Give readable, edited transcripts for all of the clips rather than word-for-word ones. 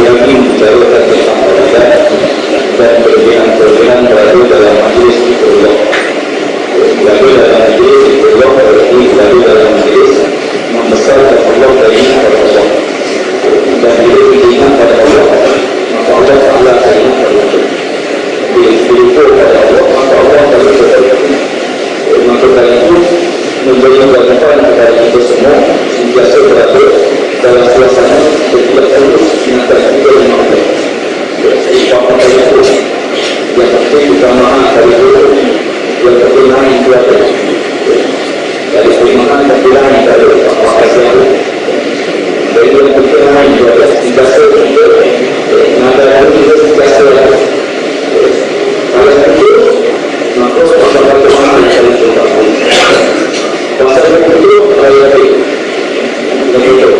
masih lagi membicarakan tentang fadilah dan kelebihan-kelebihan berada dalam majelis zikrullah. Berada dalam majelis zikrullah berarti berada dalam majelis membesarkan Allah dan ingat pada Allah. Dan bila kita ingat pada Allah, maka Allah Ta'ala akan ingat pada Allah. Bila kita lupa pada Allah, maka Allah akan lupa pada Allah. Maka dari itu menjadi kewajiban kepada kita semua sentiasa berada dalam suasana setiap terus ingatkan kita dengan Allah. Sebab dari itu yang penting keutamaan dari itu, yang pertimbangan itu ada. Dari pertimbangan pertimbangan itu ada apa saja. Dari yang pertimbangan itu ada sentiasa kita mengadakan kita sentiasa. Kalau itu maka pasal pertimbangan dari itu tak boleh. Pasal itu raya begitu.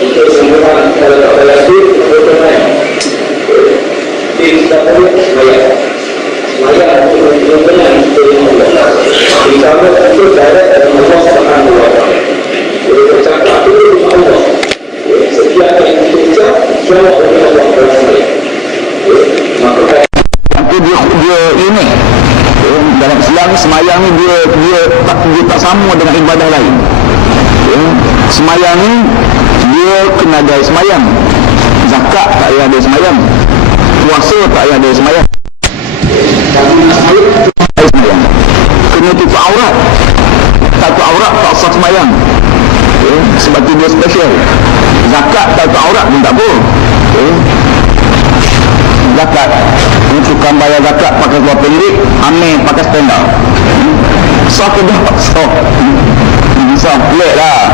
Untuk semua kalau tak ada lagi pertimbangan. Kita perlu semayang untuk benar dengan Allah. Insya-Allah itu ada dari Allah Subhanahu wa taala. Jadi bercakap itu dengan Allah. Setiap yang kita jawab oleh Allah Subhanahu. Maka dia ini dalam Islam semayang ni dia tak sama dengan ibadah lain. Semayang ni dia kena ada semayang. Zakat tak payah ada semayang. Puasa tak payah ada semayang. Semayang kena tutup aurat. Tak tutup aurat tak sah semayang. Sebab tu dia special. Zakat tak tutup aurat pun tak apa. Zakat tukang bayar zakat pakai seluar pendek, amir pakai spender. Sah ke tak sah? Sah, pelik lah.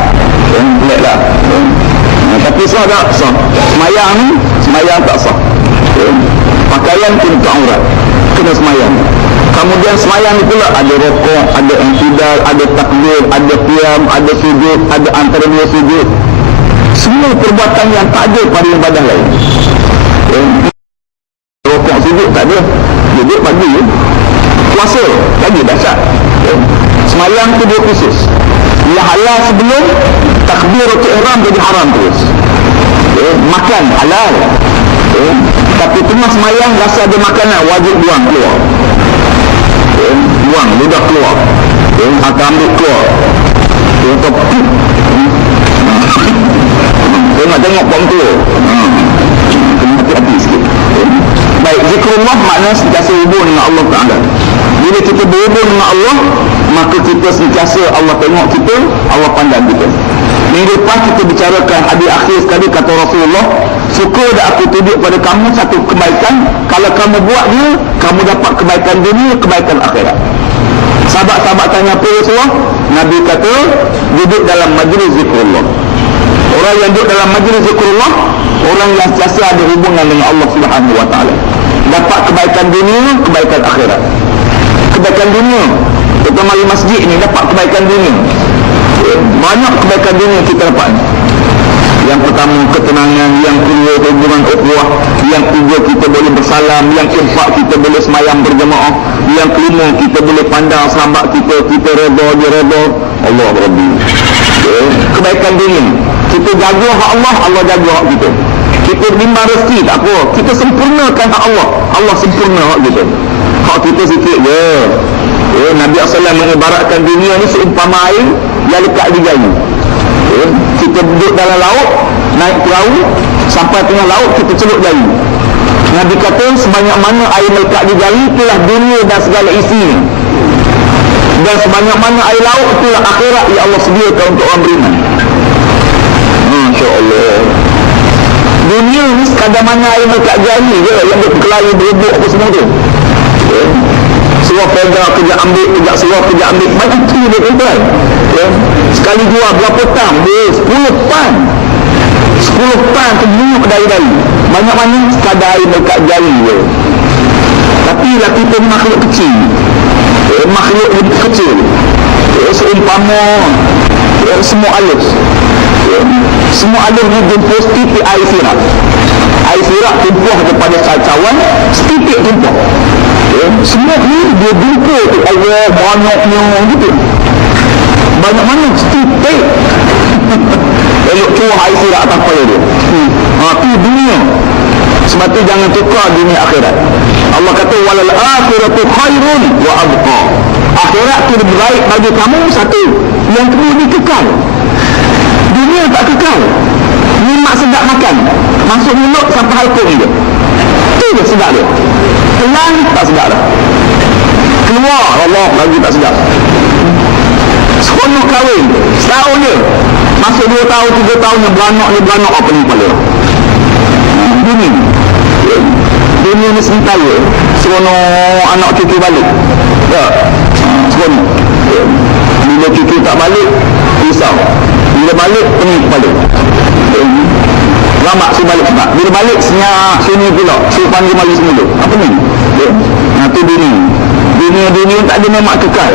Tapi sah tak? Sah. Semayang ni, semayang tak sah. Pakaian kena tutup aurat, kena semayang. Kemudian semayang ni pula ada rokok, ada intidal, ada takbir, ada qiyam, ada sujud, ada antara dua sujud. Semua perbuatan yang tak ada pada ibadah lain. Rokok sujud tak ada. Duduk pagi. Puasa lagi dahsyat. Semayang tu dia khusus. Yang halal sebelum takbiratul ihram jadi haram terus. Makan halal. Tapi tengah semayang rasa ada makanan, wajib buang keluar. Buang, ludah keluar. Akan ambil keluar. Tengok pom tu. Kena hati-hati sikit. Baik, zikrullah makna sentiasa hubung dengan Allah Ta'ala. Bila kita berhubung dengan Allah, maka kita sentiasa Allah tengok kita, Allah pandang kita. Minggu lepas kita bicarakan hadis akhir sekali kata Rasulullah, suka dah aku tunjuk pada kamu satu kebaikan, kalau kamu buat dia, kamu dapat kebaikan dunia, kebaikan akhirat. Sahabat-sahabat tanya apa Rasulullah? Nabi kata, duduk dalam majlis zikrullah. Orang yang duduk dalam majlis zikrullah, orang yang sentiasa ada hubungan dengan Allah Subhanahu wa taala, dapat kebaikan dunia, kebaikan akhirat. Kebaikan dunia, terutama di masjid ni dapat kebaikan dunia. Banyak kebaikan dunia kita dapat. Yang pertama ketenangan, yang kedua hubungan ukhuwah, yang ketiga kita boleh bersalam, yang keempat kita boleh semayang berjemaah, yang kelima kita boleh pandang sahabat kita redha dia redha, Allah Rabbi. Kebaikan dunia, kita jaga hak Allah, Allah jaga hak kita. Kita bimbang rezeki tak apa, kita sempurnakan hak Allah, Allah sempurna hak kita. Hak kita sikit je. Nabi SAW mengibaratkan dunia ni seumpama air yang lekat di gayu. Kita duduk dalam laut, naik perahu sampai tengah laut, kita celup gayu. Nabi kata sebanyak mana air melekat di gayu, itulah dunia dan segala isinya. Dan sebanyak mana air laut, itulah akhirat yang Allah sediakan untuk orang beriman. Masya Allah. Dunia ni sekadar mana air melekat gayu je yang berkelahi berebut apa semua tu. Suruh pegang, kejap ambil, kejap suruh, kejap ambil. Macam tu dia tuan. Sekali jual berapa tan? 10 tan. 10 tan tu banyak dari. Banyak mana sekadar air melekat jari je. Tapi lah kita makhluk kecil. Makhluk lebih kecil. Seumpama semua alus. Semua alus ni jumpa setitik air sirap. Air sirap tumpah kepada cawan, setitik tumpah. Semua ni dia jumpa tu Allah banyaknya gitu. Banyak mana setitik. Elok cuah air sirat atas kepala dia. Tu dunia. Sebab tu jangan tukar dunia akhirat. Allah kata walal akhiratu khairun wa abqa. Akhirat tu lebih baik bagi kamu, satu. Yang kedua, ni kekal. Dunia tak kekal. Nikmat sedap makan, masuk mulut sampai halkum je. Tu je sedap dia. Kelang tak sedap dah. Keluar Allah lagi tak sedap. Seronok kahwin setahun je, masuk 2 tahun 3 tahun dia beranak apa ni kepala. Dunia ni sementara. Seronok anak cucu balik tak? Seronok. Bila cucu tak balik, risau. Bila balik, pening kepala. Lambat suruh balik cepat. Bila balik, senyap sunyi pula, suruh panggil mari semula. Apa ni? Tu dunia tak ada nikmat kekal.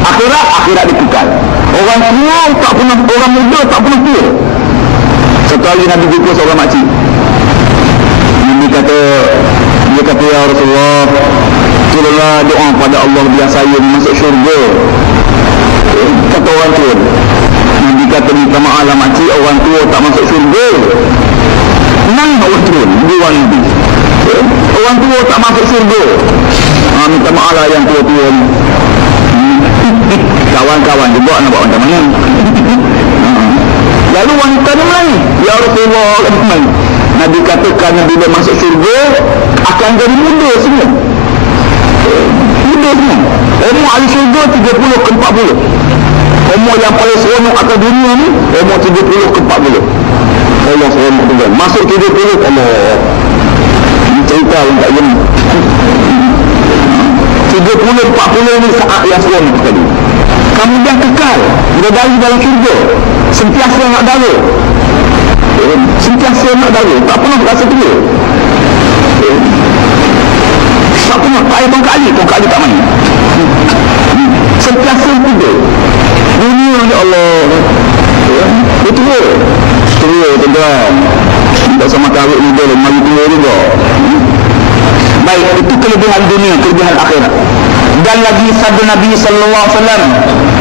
Akhirat dia kekal. Orang tua tak pernah, orang muda tak pernah tua. Satu hari Nabi jumpa seorang makcik. Dia kata ya Rasulullah, tolonglah doa pada Allah biar saya masuk syurga. Kata orang tua. Nabi kata minta maaf lah makcik, orang tua tak masuk syurga. Menang orang tua dia orang Nabi. Orang tua tak masuk syurga. Minta maaf lah yang tua-tua ni. Kawan-kawan juga nak buat macam mana. Lalu wanita ni mana ni? Ya Rasulullah, Nabi katakan bila masuk syurga akan jadi muda semua. Muda semua. Umur ahli syurga 30 ke 40. Umur yang paling seronok atas dunia ni umur 30 ke 40. Allah seronok juga. Masuk 30 Allah. Ini cerita yang tak jenis. 30-40 ni saat yang seronok tadi. Kemudian kekal berdari dalam syurga, sentiasa nak dara, sentiasa nak dara, tak pernah rasa tua, tak pernah tak air tongkat ali tak main, sentiasa muda. Dunia ni Allah dia tua tuan-tuan, tak sama kawin muda mari tua juga. Baik, itu kelebihan dunia, kelebihan akhirat. Dan lagi sabda Nabi sallallahu alaihi wasallam,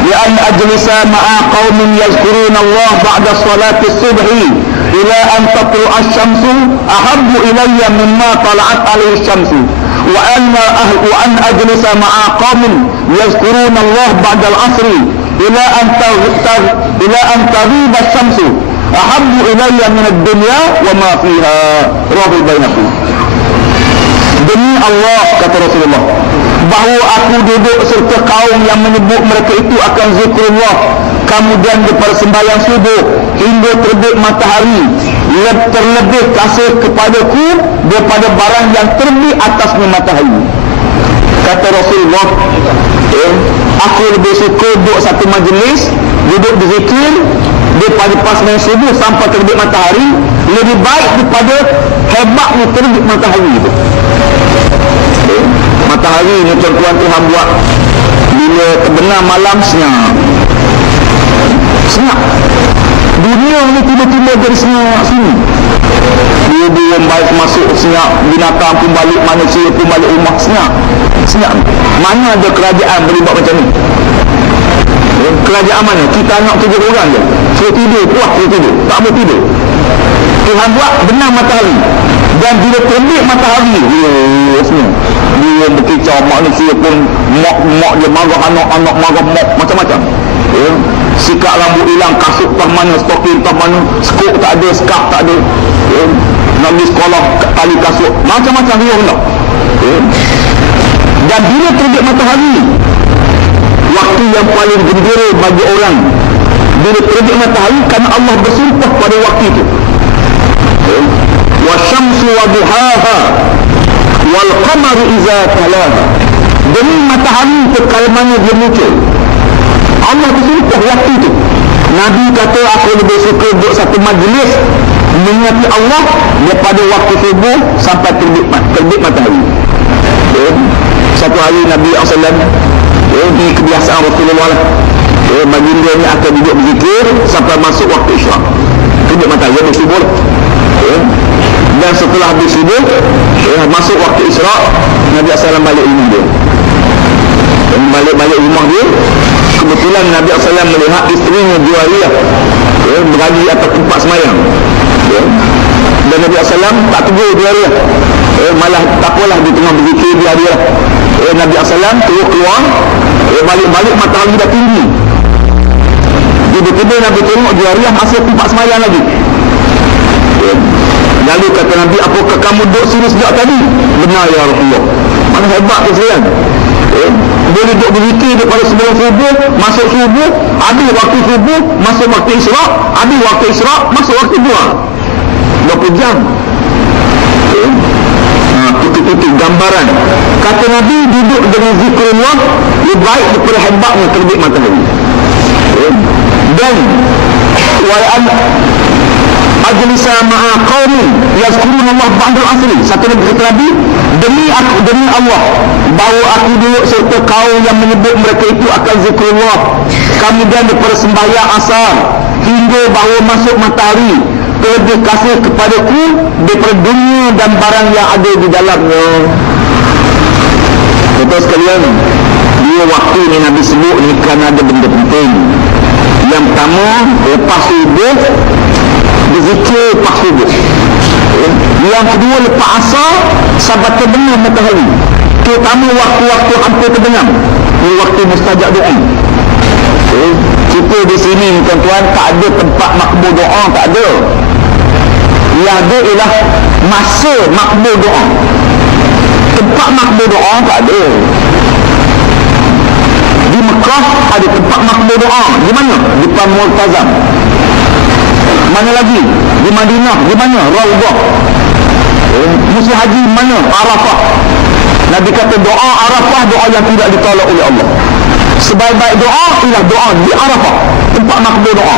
ya an ajlisa ma'a qaumin yazkuruna Allah ba'da salati subhi ila an tatlu asy-syamsu ahabbu ilayya mimma tala'at alaihi asy-syamsu wa an ajlisa ma'a qaumin yazkuruna Allah ba'da al-'asri ila an taghiba asy-syamsu ahabbu ilayya min ad-dunya wa ma fiha. Rawahu Baihaqi. Demi Allah, kata Rasulullah, bahawa aku duduk serta kaum yang menyebut mereka itu akan zikrullah, kemudian daripada sembahyang subuh hingga terbit matahari, terlebih kasih kepadaku daripada barang yang terbit atasnya matahari. Kata Rasulullah, aku lebih suka duduk satu majlis, duduk berzikir daripada pas sembahyang subuh sampai terbit matahari, lebih baik daripada hebatnya terbit matahari itu. Matahari ni tuan-tuan Tuhan buat bila terbenam malam senyap. Dunia ni tiba-tiba jadi senyap sini. Dia baik masuk senyap, binatang pun balik, manusia pun balik rumah senyap. Mana ada kerajaan boleh buat macam ni? Kerajaan mana? Kita nak 7 orang je, suruh tidur, puas suruh tidur, tak boleh tidur. Tuhan buat benam matahari, dan bila terbit matahari dia berkicau, manusia pun mak dia marah, anak marah mak, macam-macam. Sikap rambut hilang, kasut tak mana, stokin tak mana, skop tak ada, scarf tak ada, nak pergi sekolah tali kasut, macam-macam dia hendak. Dan bila terbit matahari, waktu yang paling gembira bagi orang bila terbit matahari, kerana Allah bersumpah pada waktu itu. Wasyamsu wa duhaha wal qamaru iza talaha. Demi matahari kekalamannya dia muncul, Allah bersumpah waktu itu. Nabi kata aku lebih suka duduk satu majlis mengingati Allah daripada waktu subuh sampai terbit matahari. Satu hari Nabi SAW, ini kebiasaan Rasulullah lah, baginda ni akan duduk berzikir sampai masuk waktu isyraq, terbit matahari, habis subuh lah. Dan setelah habis subuh, masuk waktu isyraq, Nabi SAW balik rumah dia. Dan balik rumah dia, kebetulan Nabi SAW melihat isterinya Juwairiyah berada di atas tempat semayang. Dan Nabi SAW tak tegur dia. Malah tak apalah di tengah berzikir dia. Nabi SAW terus keluar, balik-balik matahari dah tinggi. Tiba-tiba Nabi tengok Juwairiyah masih tempat semayang lagi. Lalu kata Nabi, apakah kamu duduk sini sejak tadi? Benar ya Rasulullah. Mana hebat ke sekalian. Boleh duduk berzikir daripada sebelum subuh, masuk subuh, habis waktu subuh, masuk waktu isyraq, habis waktu isyraq, masuk waktu duha. 20 jam. Titik-titik gambaran. Kata Nabi, duduk dengan zikrullah lebih baik daripada hebatnya terbit matahari. Dan wa'an ajlisa ma'a qaumin yazkuruna Allah ba'dal asri. Satu lagi kata Nabi, demi Allah, bahawa aku duduk serta kaum yang menyebut mereka itu akan zikrullah kemudian daripada sembahyang asar hingga bahawa masuk matahari, lebih kasih kepadaku daripada dunia dan barang yang ada di dalamnya. Betul sekalian, dia waktu ni Nabi sebut ni kan ada benda penting. Yang pertama, lepas subuh berzikir lepas subuh. Yang kedua, lepas asar sampai terbenam matahari, terutama waktu-waktu hampir terbenam, ini waktu mustajab doa. Kita di sini tuan-tuan tak ada tempat makbul doa, tak ada. Yang ada ialah masa makbul doa. Tempat makbul doa tak ada. Di Mekah ada tempat makbul doa. Di mana? Di Multazam. Mana lagi? Di Madinah. Di mana? Raudhah. Musim haji mana? Arafah. Nabi kata doa Arafah doa yang tidak ditolak oleh Allah. Sebaik-baik doa ialah doa di Arafah, tempat makbul doa.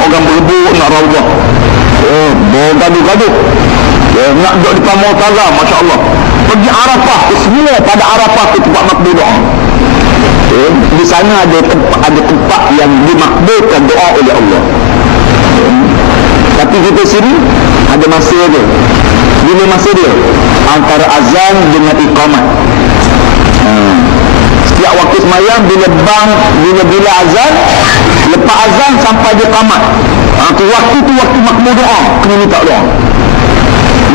Orang berebut nak Raudhah, bergaduh-gaduh, nak duduk di Multazam, Masya Allah. Pergi Arafah, semua pada Arafah itu tempat makbul doa. Di sana ada tempat yang dimakbulkan doa oleh Allah. Tapi kita sini ada masa dia. Bila masa dia? Antara azan dengan iqamat. Setiap waktu semayang bila azan, lepas azan sampai dia qamat. Waktu tu waktu makbul doa, kena minta doa.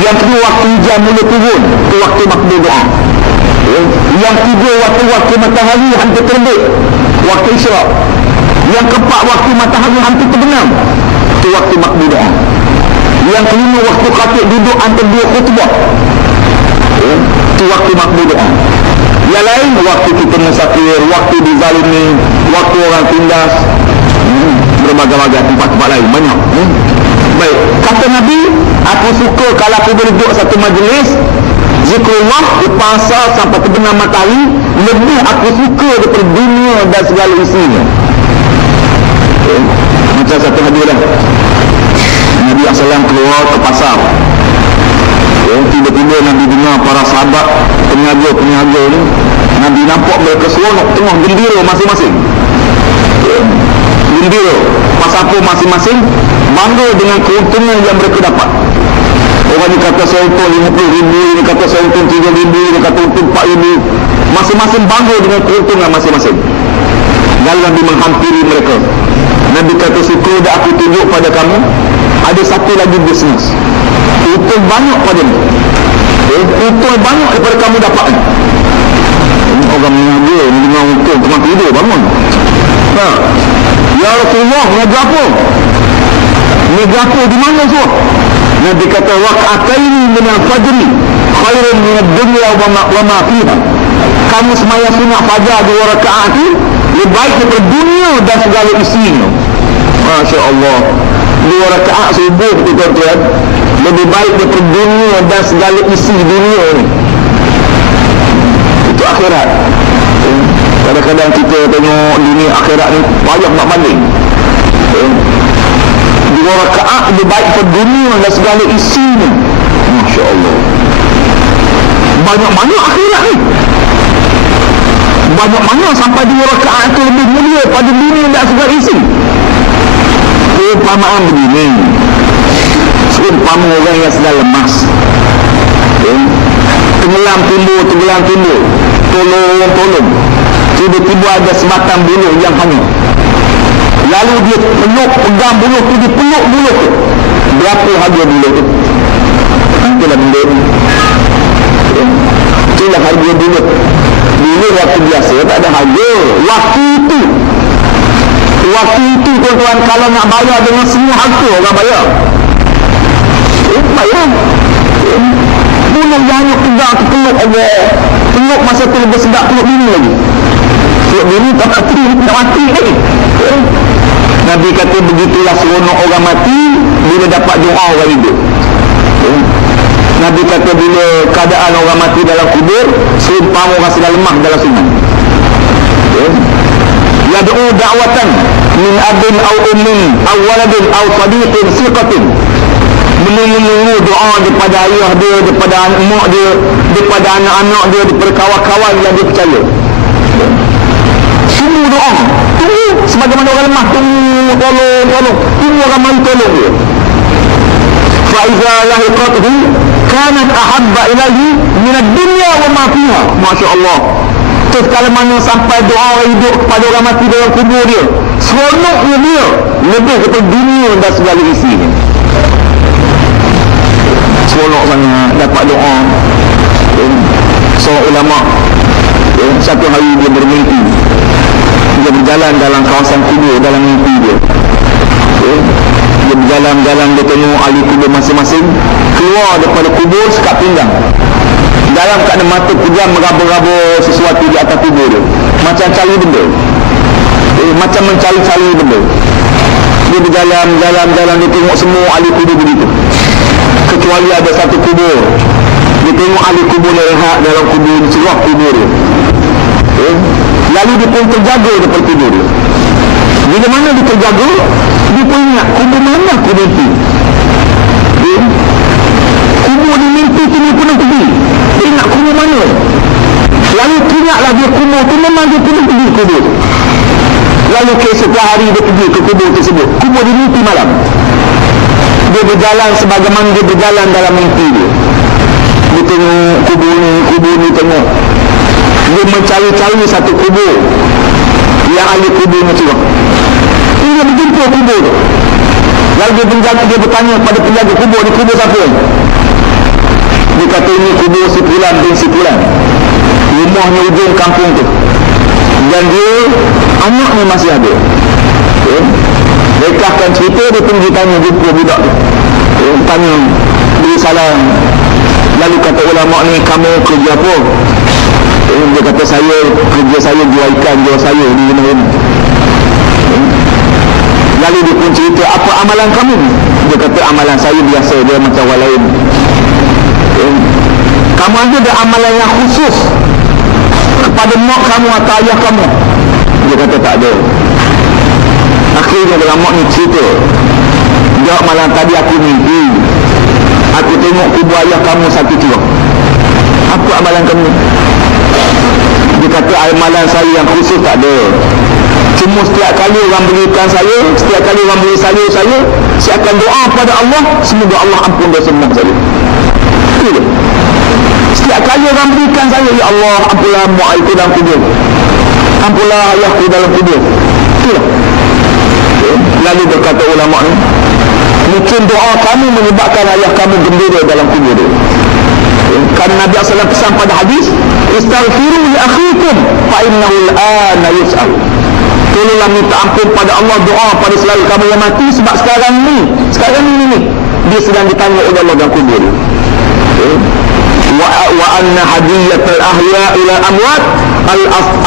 Yang kedua, waktu hujan mula turun, tu waktu makbul doa. Yang tiga, waktu matahari hampir terbit, waktu isyraq. Yang keempat, waktu matahari hampir terbenam, tu waktu makbul doa. Yang kelima, waktu khatib duduk antara dua khutbah, tu waktu makbul doa. Yang lain, waktu kita musafir, waktu dizalimi, waktu orang tindas, berbagai-bagai tempat-tempat lain, banyak. Baik, kata Nabi, aku suka kalau aku duduk satu majlis zikrullah di pasar sampai terbenam matahari, lebih aku suka daripada dunia dan segala isinya. Macam satu hadis lah, Nabi SAW keluar ke pasar. Tiba-tiba Nabi dengar para sahabat peniaga ni, Nabi nampak mereka seronok, tengah gembira masing-masing. Gembira pasal apa masing-masing, bangga dengan keuntungan yang mereka dapat. Orang ni kata saya untung 50,000, ni kata saya untung 3,000, ni kata untung 4,000. Masing-masing bangga dengan keuntungan masing-masing. Lalu Nabi menghampiri mereka. Nabi kata, suka dah aku tunjuk pada kamu ada satu lagi bisnes, untung banyak pada ni, untung banyak daripada kamu dapat ni. Orang mengaga ni dengan untung cuma tidur bangun. Ya Rasulullah, mengaga apa? Mengaga apa di mana so? Nabi kata, raka'ataini minal fajri khairun minad dunya wa ma fiha. Kamu sembahyang sunat fajar 2 rakaat tu lebih baik daripada dunia dan segala isinya. Masya Allah, 2 rakaat subuh tu tuan-tuan lebih baik daripada dunia dan segala isi dunia ni. Itu akhirat. Kadang-kadang kita tengok dunia akhirat ni banyak nak banding. 2 rakaat lebih baik daripada dunia dan segala isinya. Masya Allah, banyak mana akhirat ni, banyak mana sampai 2 rakaat itu lebih mulia pada dunia dan segala isi. Perumpamaan begini, seumpama orang yang sedang lemas, tenggelam timbul, tolong, tiba-tiba ada sebatang bulu yang hanyut, lalu dia pegang buluh tu, dia peluk buluh tu. Berapa harga buluh tu? Itulah benda ni. Itulah harga buluh. Dulu waktu biasa tak ada harga. Waktu itu tuan-tuan, kalau nak bayar dengan semua harta, orang bayar. Bayar. Bulan banyak pegang tu, peluk Allah. Peluk masa tu lebih sedap peluk bini lagi. Peluk bini tak mati ni. Nabi kata begitulah seronok orang mati bila dapat doa orang hidup. Nabi kata bila keadaan orang mati dalam kubur, seumpama orang sedang lemah dalam sungai. Yad'u da'watan min abin aw ummin aw waladin aw sadiqin siqatin. Menunggu doa daripada ayah dia, daripada mak dia, daripada anak-anak dia, daripada kawan-kawan yang dia percaya. Tunggu doa, tunggu sebagaimana orang lemah, tunggu tolong, tunggu orang mari tolong dia. Faiza lahiqatuhu kanat ahabba ilaihi min ad-dunya wa ma fiha. Masya-Allah. Terus kalau mana sampai doa orang hidup kepada orang mati dalam kubur dia, seronoknya dia lebih kepada dunia dan segala isinya. Seronok sangat dapat doa. Seorang ulama, satu hari dia bermimpi, dia berjalan dalam kawasan kubur dalam mimpi dia. Dia berjalan-jalan, dia tengok ahli kubur masing-masing keluar daripada kubur sekat pinggang, dalam keadaan mata pejam meraba-raba sesuatu di atas kubur dia, macam cari benda, macam mencari-cari benda. Dia berjalan, dia tengok semua ahli kubur begitu, kecuali ada satu kubur. Dia tengok ahli kubur rehat dalam kubur, cerah kubur dia. Lalu dia pun terjaga daripada kubur dia. Bila mana dia terjaga, dia pun ingat kubur mana aku mimpi. Kubur di mimpi tu dia pernah pergi. Dia ingat kubur mana. Lalu ingatlah dia kubur tu, memang dia pernah pergi kubur. Lalu keesokan hari dia pergi ke kubur tersebut, kubur di mimpi malam. Dia berjalan sebagaimana dia berjalan dalam mimpi dia. Dia tengok kubur ni tengok. Dia mencari-cari satu kubur yang ahli kuburnya curah. Dia berjumpa kubur tu. Lalu dia bertanya kepada penjaga kubur, ni kubur siapa? Dia kata ini kubur si Fulan bin si Fulan, rumahnya ujung kampung tu, dan dia anaknya masih ada. Mereka akan cerita, dia pergi tanya jumpa budak tu, tanya, beri salam. Lalu kata ulama ni, kamu kerja apa? Dia kata kerja saya jual ikan, jual sayur di rumah ini. Lalu dia pun cerita, apa amalan kamu? Dia kata amalan saya biasa, dia macam orang lain. Kamu ada amalan yang khusus kepada mak kamu atau ayah kamu? Dia kata tak ada. Akhirnya ulama ni cerita, jawab, malam tadi aku mimpi, aku tengok kubur ayah kamu satu curah. Apa amalan kamu? Dia kata amalan saya yang khusus tak ada. Cuma setiap kali orang berikan saya, setiap kali orang beri sayur saya akan doa pada Allah, semoga Allah ampun dosa mak saya. Itu. Setiap kali orang berikan saya, ya Allah ampunlah mak itu dalam kubur, ampunlah ayahku dalam kubur. Itulah. Lalu berkata ulama ni, mungkin doa kamu menyebabkan ayah kamu gembira dalam kubur dia. Kerana Nabi SAW pesan pada hadis, istaghfiru li akhikum fa innahu al-ana yus'al. Tolonglah minta ampun pada Allah, doa pada selalu kamu yang mati, sebab sekarang ni dia sedang ditanya oleh Allah dalam kubur dia. Wa anna hadiyatul ahya ila amwat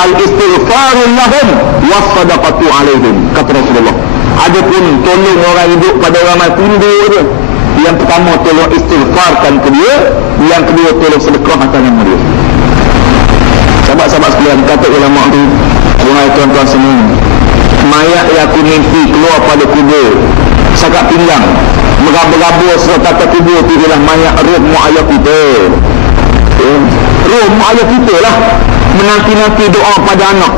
al-istighfar lahum was-sadaqatu alaihim, kata Rasulullah. Adapun tolong orang hidup pada orang mati dia, yang pertama tolong istighfarkan ke dia, yang kedua tolong sedekah atas nama dia. Sahabat-sahabat sekalian, kata ulama tu, wahai tuan-tuan semua, mayat yang aku mimpi keluar pada kubur sakat pinggang, meraba-raba serta atas kubur tu ialah mayat roh mak ayah kita. Roh mak ayah kita lah, menanti-nanti doa pada anak,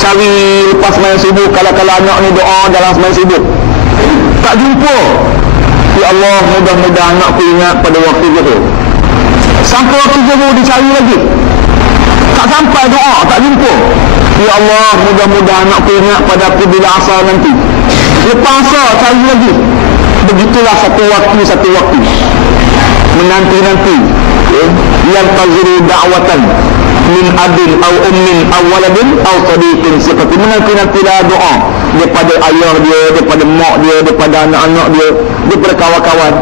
cari lepas sembahyang subuh, kalau anak ni doa dalam sembahyang subuh tak jumpa, ya Allah mudah-mudahan anakku ingat pada waktu zuhur. Sampai waktu zuhur dicari lagi, tak sampai doa, tak jumpa. Ya Allah mudah-mudahan anakku ingat pada aku bila asar nanti. lepas asar cari lagi. Begitulah satu waktu menanti-nanti, yang taziru da'watan min abin aw ummin aw waladin aw sadiqin, seperti menanti-nantilah doa daripada ayah dia, daripada mak dia, daripada anak-anak dia, daripada kawan-kawan.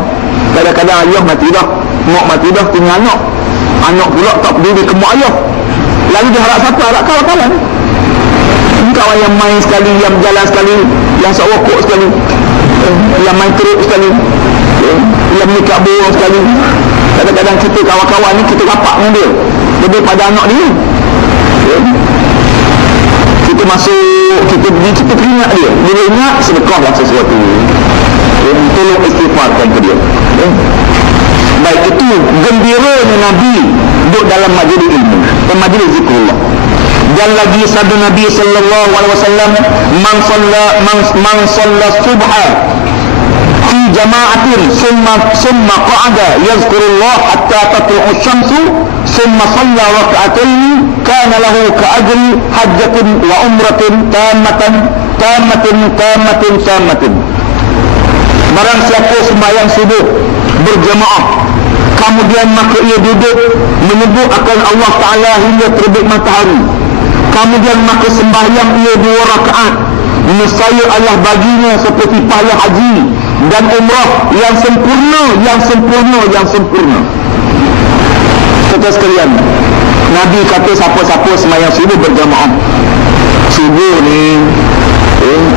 Kadang-kadang ayah mati dah, mak mati dah, tinggal anak pula tak peduli ke mak ayah, lalu dia harap siapa? Harap kawan-kawan, kawan yang main sekali, yang berjalan sekali, yang sok rokok sekali, yang main teruk sekali, yang menikah borong sekali. Kadang-kadang kita kawan-kawan ni kita rapat dengan dia lebih pada anak dia. Kita masuk, kita pergi, kita teringat dia. Bila ingat, sedekahlah sesuatu, tolong istighfarkan ke dia. Baik, itu gembiranya Nabi duduk dalam majlis ilmu dan majlis zikrullah. Dan lagi sabda Nabi sallallahu alaihi wasallam, man shalla subha fi jama'atin summa qa'ada yazkurullah hatta tatlu'u syamsu summa shalla rak'atayn kana lahu ka'ajri hajjatin wa umratin tammatin. Barang siapa sembahyang subuh berjemaah, kemudian maka ia duduk menyebut akan Allah Ta'ala hingga terbit matahari, kemudian maka sembahyang ia 2 rakaat, nescaya Allah baginya seperti pahala haji dan umrah yang sempurna. Kata sekalian, Nabi kata siapa-siapa sembahyang subuh berjamaah, subuh ni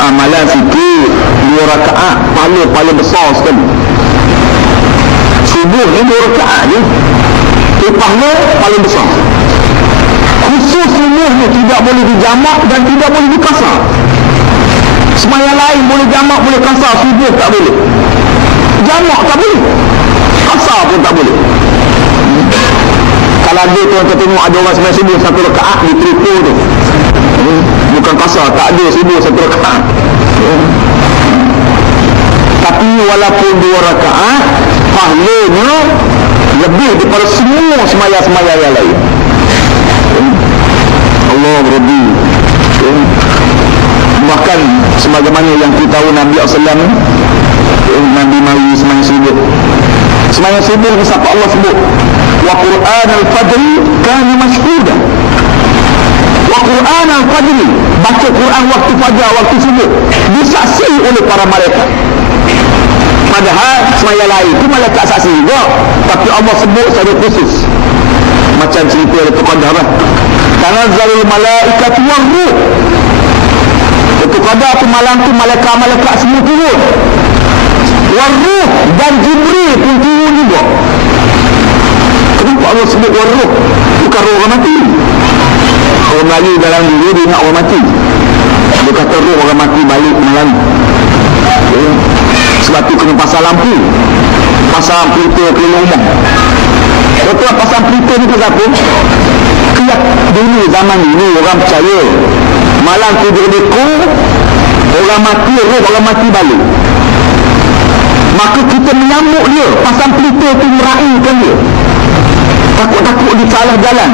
amalan sikit, 2 rakaat, pahala besar sekali. Subuh ni 2 rakaat je, pahala paling besar. Khusus subuh ni tidak boleh dijamak dan tidak boleh dikasar. Sembahyang lain boleh jamak, boleh kasar, subuh tak boleh. Jamak tak boleh, kasar pun tak boleh. Kalau ada tuan tengok ada orang sembahyang subuh 1 rakaat di tripo tu, bukan kasar, tak ada subuh 1 rakaat. Tapi walaupun 2 rakaat, pahalanya lebih daripada semua sembahyang-sembahyang yang lain. Allah Rabbi. Bahkan sebagaimana yang kita tahu Nabi SAW, Nabi mari sembahyang subuh ni siapa Allah sebut, wa Qur'an al-fajr kana mashhuda. Wa Qur'an al-fajr, baca Quran waktu fajar, waktu subuh, disaksi oleh para malaikat. Padahal sembahyang lain tu malaikat saksi juga, tapi Allah sebut secara khusus. Macam cerita ada Qadar, tanazzalul malaikatu war-ruh. Itu Qadar tu malam tu malaikat semua turun, war-ruh, dan Jibril pun turun juga. Kenapa Allah sebut war-ruh? Bukan roh orang mati. Orang Melayu dalam diri dia nak orang mati, dia kata roh orang mati balik malam. Sebab tu kena pasang lampu, pasang pelita keliling rumah. Betul, pasang pelita ni pasal apa? Kelak dulu zaman dulu orang percaya malam tu deko orang mati, roh orang mati balik. Maka kita menyambut dia, pasang pelita tu, meraihkan dia. Takut-takut dia salah jalan,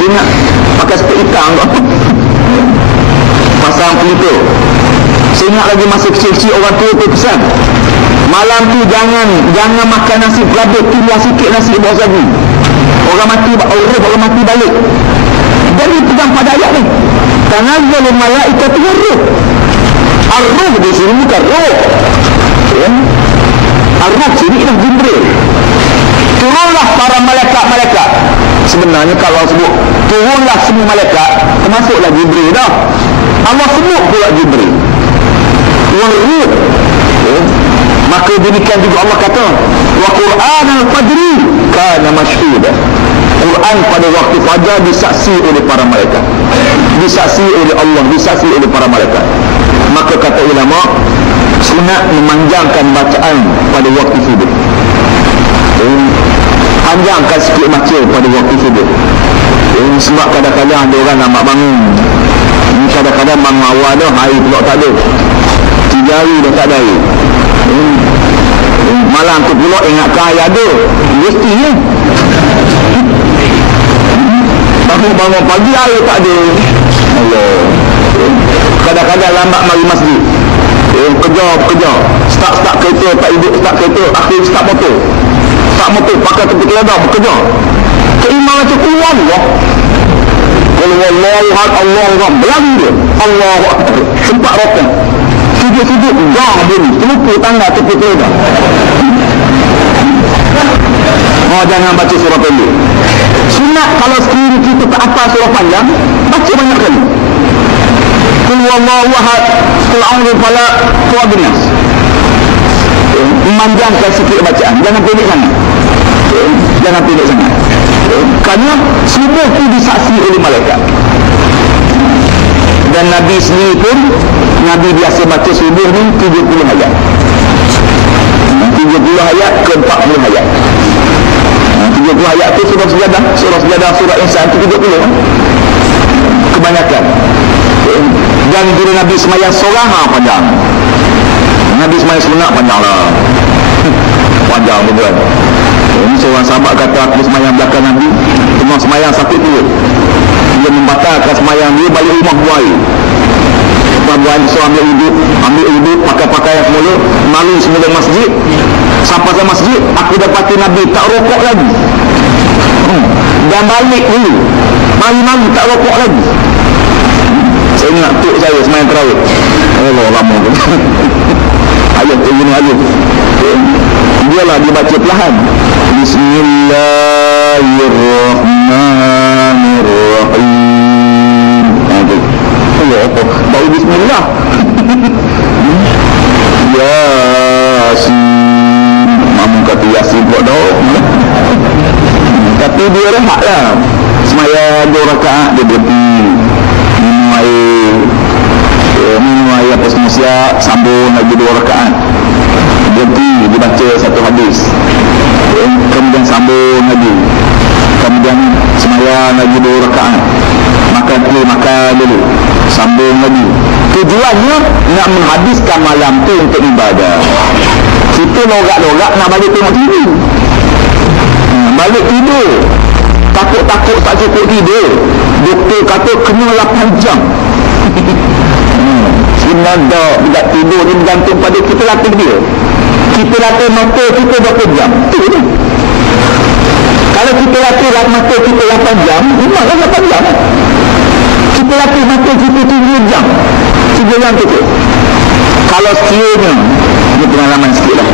dia nak pakai sepet hitam pasang pelita. Saya ingat lagi masa kecil-kecil orang tua tu pesan, malam tu jangan makan nasi berabut, tinggal sikit nasi bawah sagu. Orang mati balik. Dan dia pegang pada ayat ni, tanazzalul malaikatu war-ruh. Ar-ruh di sini bukan roh, ar-ruh sini ialah Jibril. Turunlah para malaikat. Sebenarnya kalau sebut turunlah semua malaikat, termasuklah Jibril dah. Allah sebut pula Jibril war-ruh. Maka demikian juga Allah kata, wa Qur'an al-fajri kana mashhuda. Quran pada waktu fajar disaksi oleh para malaikat, disaksi oleh Allah, disaksi oleh para malaikat. Maka kata ulama, sunat memanjangkan bacaan pada waktu subuh. Panjangkan sikit baca pada waktu subuh. Sebab kadang-kadang ada orang lambat bangun. Kadang-kadang bangun awal dah, hari pula tak ada, 3 hari dah tak ada air. Malam tu pula ingatkan air ada, mesti ya. Bangun pagi air tak ada. Allah. Kadang-kadang lambat mari masjid, Kerja start kereta, tak hidup start kereta, akhir start motor pakai tepi keledar, bekerja. Keimanan macam keluar Allah. Kalau Allah berlari dia, Allah sempat rokok, sujud dah bunyi, terlupa tangga tepi keledar. Jangan baca surah pendek. Sunat kalau sekiranya kita tak hafal surah panjang, baca banyak kali. Qul huwallahu ahad, qul a'udzu falaq, qul binas. Memanjangkan sikit bacaan, jangan pendek sangat. Kerana subuh itu disaksi oleh malaikat. Dan Nabi sendiri pun, Nabi biasa baca subuh ni 70 ayat. 30 ayat ke 40 ayat. 30 ayat tu surah sejadah, surah Insan tu 30 kebanyakan. Dan bila Nabi semayang sorang panjang, Nabi semayang sunat panjang lah. Panjang betul. Ini seorang sahabat kata, aku semayang belakang Nabi, cuma semayang sakit perut. Dia membatalkan semayang dia, balik rumah buai. Buai so ambil uduk, pakai pakaian semula, malu semula masjid. Sampai ke masjid, aku dapati Nabi tak rokok lagi. Dan balik dulu, mari tak rokok lagi. Saya ingat tuk saya semayang terawih. Allah lama tu. Ayat tu gini ayat. Dialah dia baca perlahan. Bismillahirrahmanirrahim. Allah apa? Baru bismillah. Yasin. Mamu kata Yasin buat dok. Tapi dia rehat lah. Semaya 2 rakaat dia berhenti. Minum air apa semua siap, sambung lagi 2 rakaat. Berhenti, dia baca satu hadis. Kemudian sambung lagi. Kemudian semaya lagi 2 rakaat. Makan dulu. Sambung lagi. Tujuannya nak menghabiskan malam tu untuk ibadah. Kita lorak-lorak nak balik tengok TV. Balik tidur. Takut tak cukup tidur. Doktor kata kena 8 jam. Sebenarnya tidak tidur ni bergantung pada kita latih dia. Kita latih mata kita berapa jam? Itu je. Kalau kita latih mata kita 8 jam, memanglah 8 jam. Kita latih mata kita 7 jam. 3 jam tu. Kalau sekiranya, ini pengalaman sikit lah.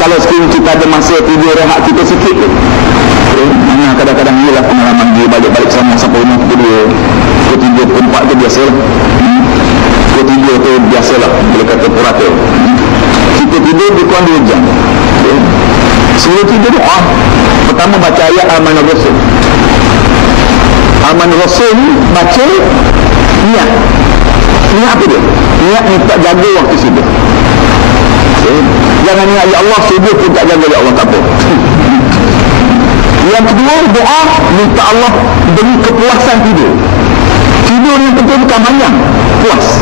Kalau sekiranya kita ada masa tidur rehat kita sikit tu. Kadang-kadang ni lah pengalaman dia balik-balik sama sampai rumah dia. Ketiga keempat tu biasa lah. Ketiga tu biasa lah, boleh kata purata. Kita tidur lebih kurang 2 jam. Sebelum tidur doa. Pertama baca ayat Amanah Rasul. Amanah Rasul ni baca niat. Niat apa dia? Niat ni tak jaga waktu subuh. Jangan niat ya Allah subuh pun tak jaga ya Allah, tak apa. Yang kedua, doa minta Allah beri kepuasan tidur. Tidur yang penting bukan panjang, puas.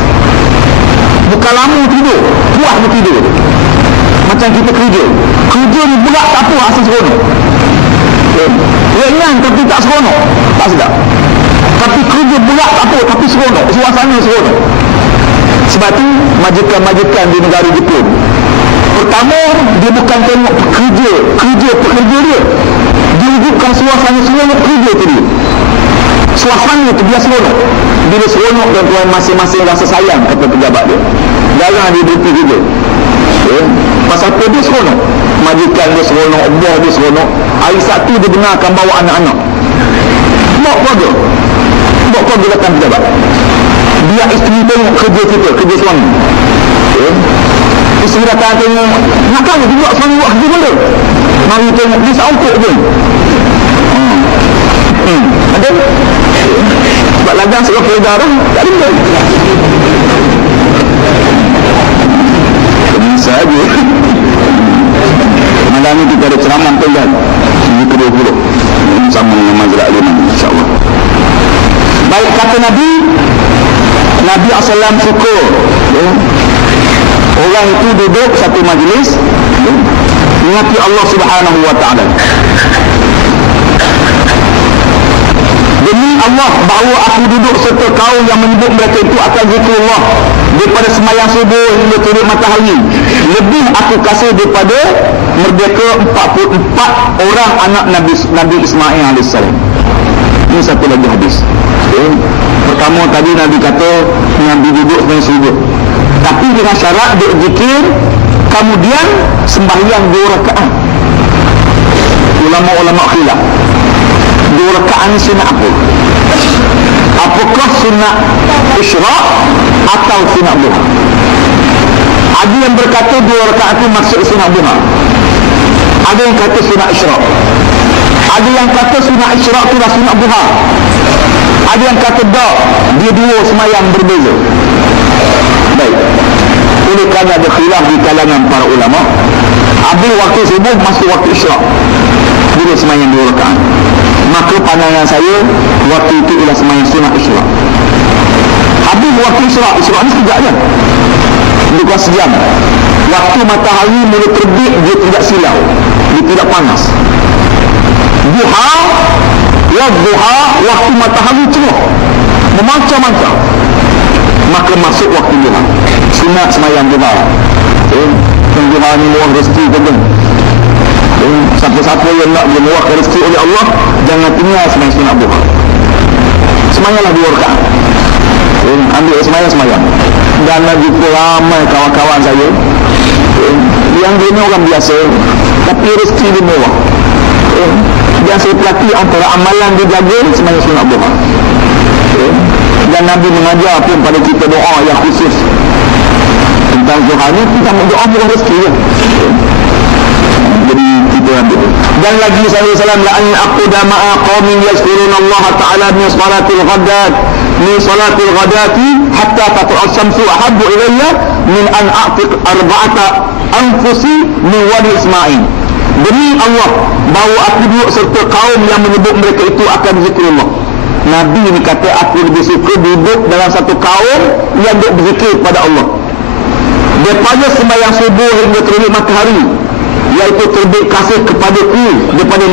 Bukan lama tidur, puas tidur. Macam kita kerja ni bulat tak puas, asal seronok. Ringan tapi tak seronok, tak sedap. Tapi kerja bulat tak apa, tapi seronok, suasana seronok. Sebab tu majikan-majikan di negara Jepun, pertama dia bukan tengok pekerja dia wujudkan suasana seronok kerja tu dia. Suasana tu dia seronok. Bila seronok dan tuan masing-masing rasa sayang kata pejabat dia, jarang dia berhenti kerja. Pasal apa dia seronok? Majikan dia seronok, bos dia seronok. Hari Sabtu dia benarkan bawa anak-anak, bawa keluarga datang pejabat. Dia isteri tengok kerja kita, kerja suami. Isteri datang tengok, nak tahu dia buat suami buat kerja mana? Mari tengok dia saukuk je. Ada? Sebab ladang sebab keledar dah, tak ada. Bisa aja. Malam ni kita ada ceramah kan? Ini ke-20 sama dengan Mazrah Al-Iman, insyaAllah. Baik, kata Nabi SAW suka orang itu duduk satu majlis mengingati Allah Subhanahu wa ta'ala. Demi Allah bahawa aku duduk serta kaum yang menyebut mereka itu akan zikrullah daripada sembahyang subuh hingga terbit matahari, lebih aku kasih daripada merdeka 44 orang anak Nabi Ismail AS. Ini satu lagi hadis. Pertama tadi Nabi kata Nabi duduk sembahyang subuh, tapi dengan syarat dia zikir, kemudian sembahyang 2 rakaat. Ulama-ulama khilaf 2 rakaat ni sunat apa? Apakah sunat isyraq atau sunat duha? Ada yang berkata 2 rakaat itu maksud sunat duha, ada yang kata sunat isyraq, ada yang kata sunat isyraq itu dah sunat duha, ada yang kata tak, dia dua semayang berbeza. Baik, oleh kerana ada khilaf di kalangan para ulama, habis waktu subuh masuk waktu isyraq, bila semayang 2 rakaat, maka pandangan saya waktu itu ialah semayang sunat isyraq. Habis waktu isyraq ni sekejap je, bukan sejam. Waktu matahari mula terbit, dia tidak silau, dia tidak panas. Duha, waktu matahari cerah memancar-mancar, maka masuk waktu duha, sunat semayang duha. Duha ni murah rezeki kan. Siapa-siapa yang nak dimurahkan rezeki oleh Allah, jangan tinggal semayang sunat duha. Semayanglah 2 rakaat. Ambil semayang. Dan jumpa ramai kawan-kawan saya yang dia ni orang biasa, tapi rezeki dia murah. Dan saya pelati antara amalan dia jaga semayang sunat duha. Dan Nabi mengajar pun pada kita doa yang khusus tentang duha ni, kita doa murah rezeki je. Jadi kita ambil. Dan lagi SAW, la an aquda ma'a qaumin yazkuruna Allah Ta'ala min salatil ghadati hatta tatlu'a asy-syamsu ahabbu ilayya min an a'tiq arba'ata anfusi min wadi Ismail. Demi Allah, bahawa aku duduk serta kaum yang menyebut mereka itu akan zikrullah. Nabi ni kata aku lebih suka duduk dalam satu kaum yang duduk berzikir kepada Allah daripada sembahyang subuh hingga terbit matahari, iaitu terbit kasih kepadaku daripada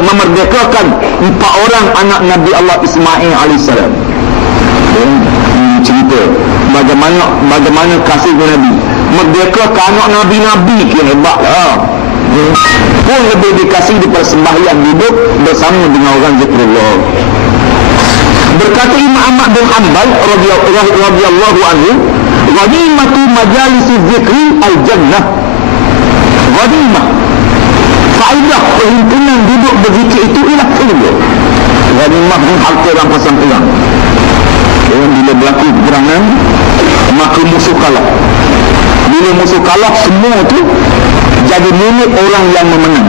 memerdekakan 4 orang anak Nabi Allah Ismail AS. Cerita bagaimana kasih Nabi merdekakan anak Nabi-Nabi, kira hebat lah. Pun lebih dikasih daripada sembahyang duduk bersama dengan orang zikrullah. Berkata Imam Ahmad bin Hanbal radhiyallahu anhu, ghanimatu majalisi zikri al-jannah. Ghanimah, faedah perhimpunan duduk berzikir itu ialah surga. Ghanimah pun harta rampasan perang. Bila berlaku peperangan, maka musuh kalah. Bila musuh kalah, semua tu jadi milik orang yang memenang.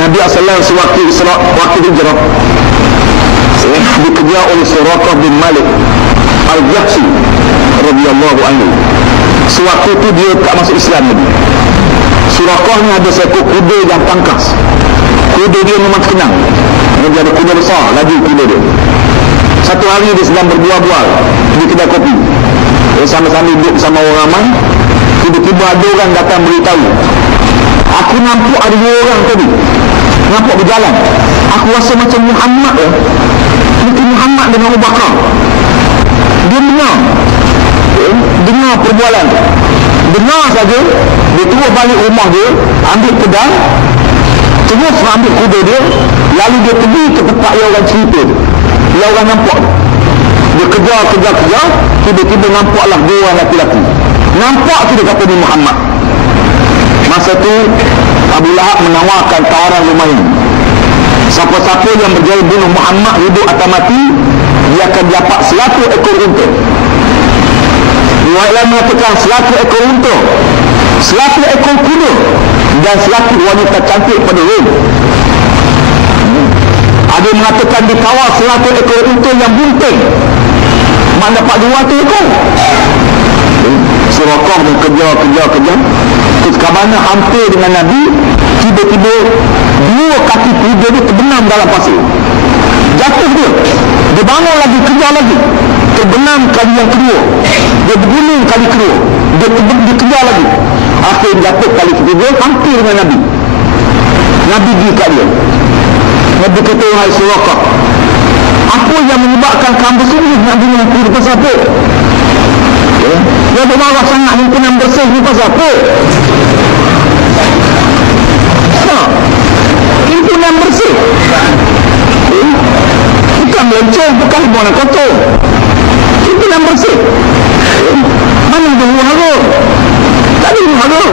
Nabi SAW sewaktu waktu hijrah dikejar oleh Suraqah bin Malik Al-Jahshi radhiyallahu anhu. Sewaktu tu dia tak masuk Islam lagi. Suraqah ni ada seekor kuda yang tangkas. Kuda dia memang tenang, dia ada kuda besar, laju kuda dia. Satu hari dia sedang berbual-bual di kedai kopi, dia sama-sama duduk bersama orang ramai. Tiba-tiba ada orang datang beritahu, aku nampak ada 2 orang tadi nampak berjalan, aku rasa macam Muhammad ya. Mungkin Muhammad dengan Abu Bakar. Dia dengar perbualan, dengar saja, dia terus balik rumah dia, ambil pedang, terus ambil kuda dia, lalu dia pergi ke tempat yang orang cerita, yang orang nampak. Dia kejar, tiba-tiba nampaklah 2 orang lelaki. Nampak tu dia kata ni Muhammad. Masa tu Abu Lahab menawarkan tawaran lumayan. Siapa-siapa yang berjaya bunuh Muhammad hidup atau mati, dia akan dapat 100 ekor unta. Riwayat lain mengatakan 100 ekor unta, 100 ekor kuda, dan 100 wanita cantik pada Rom. Ada yang mengatakan ditawar 100 ekor unta yang bunting, mak dapat 200 ekor. Suraqah dan kejar. Terus kabana hampir dengan Nabi, tiba-tiba 2 kaki kuda dia terbenam dalam pasir. Jatuh dia bangun lagi, kejar lagi, terbenam kali yang kedua, dia berguling kali kedua, dia kejar lagi, akhir jatuh kali ketiga, hampir dengan Nabi. Nabi pergi kat dia. Nabi kata, wahai Suraqah, apa yang menyebabkan kamu sini nak bunuh aku pasal apa? Dia bermarah sangat himpunan bersih ni pasal apa? Himpunan bersih bukan melencong, bukan himpunan kotor. Himpunan bersih mana ada huru-hara? Tak ada huru-hara.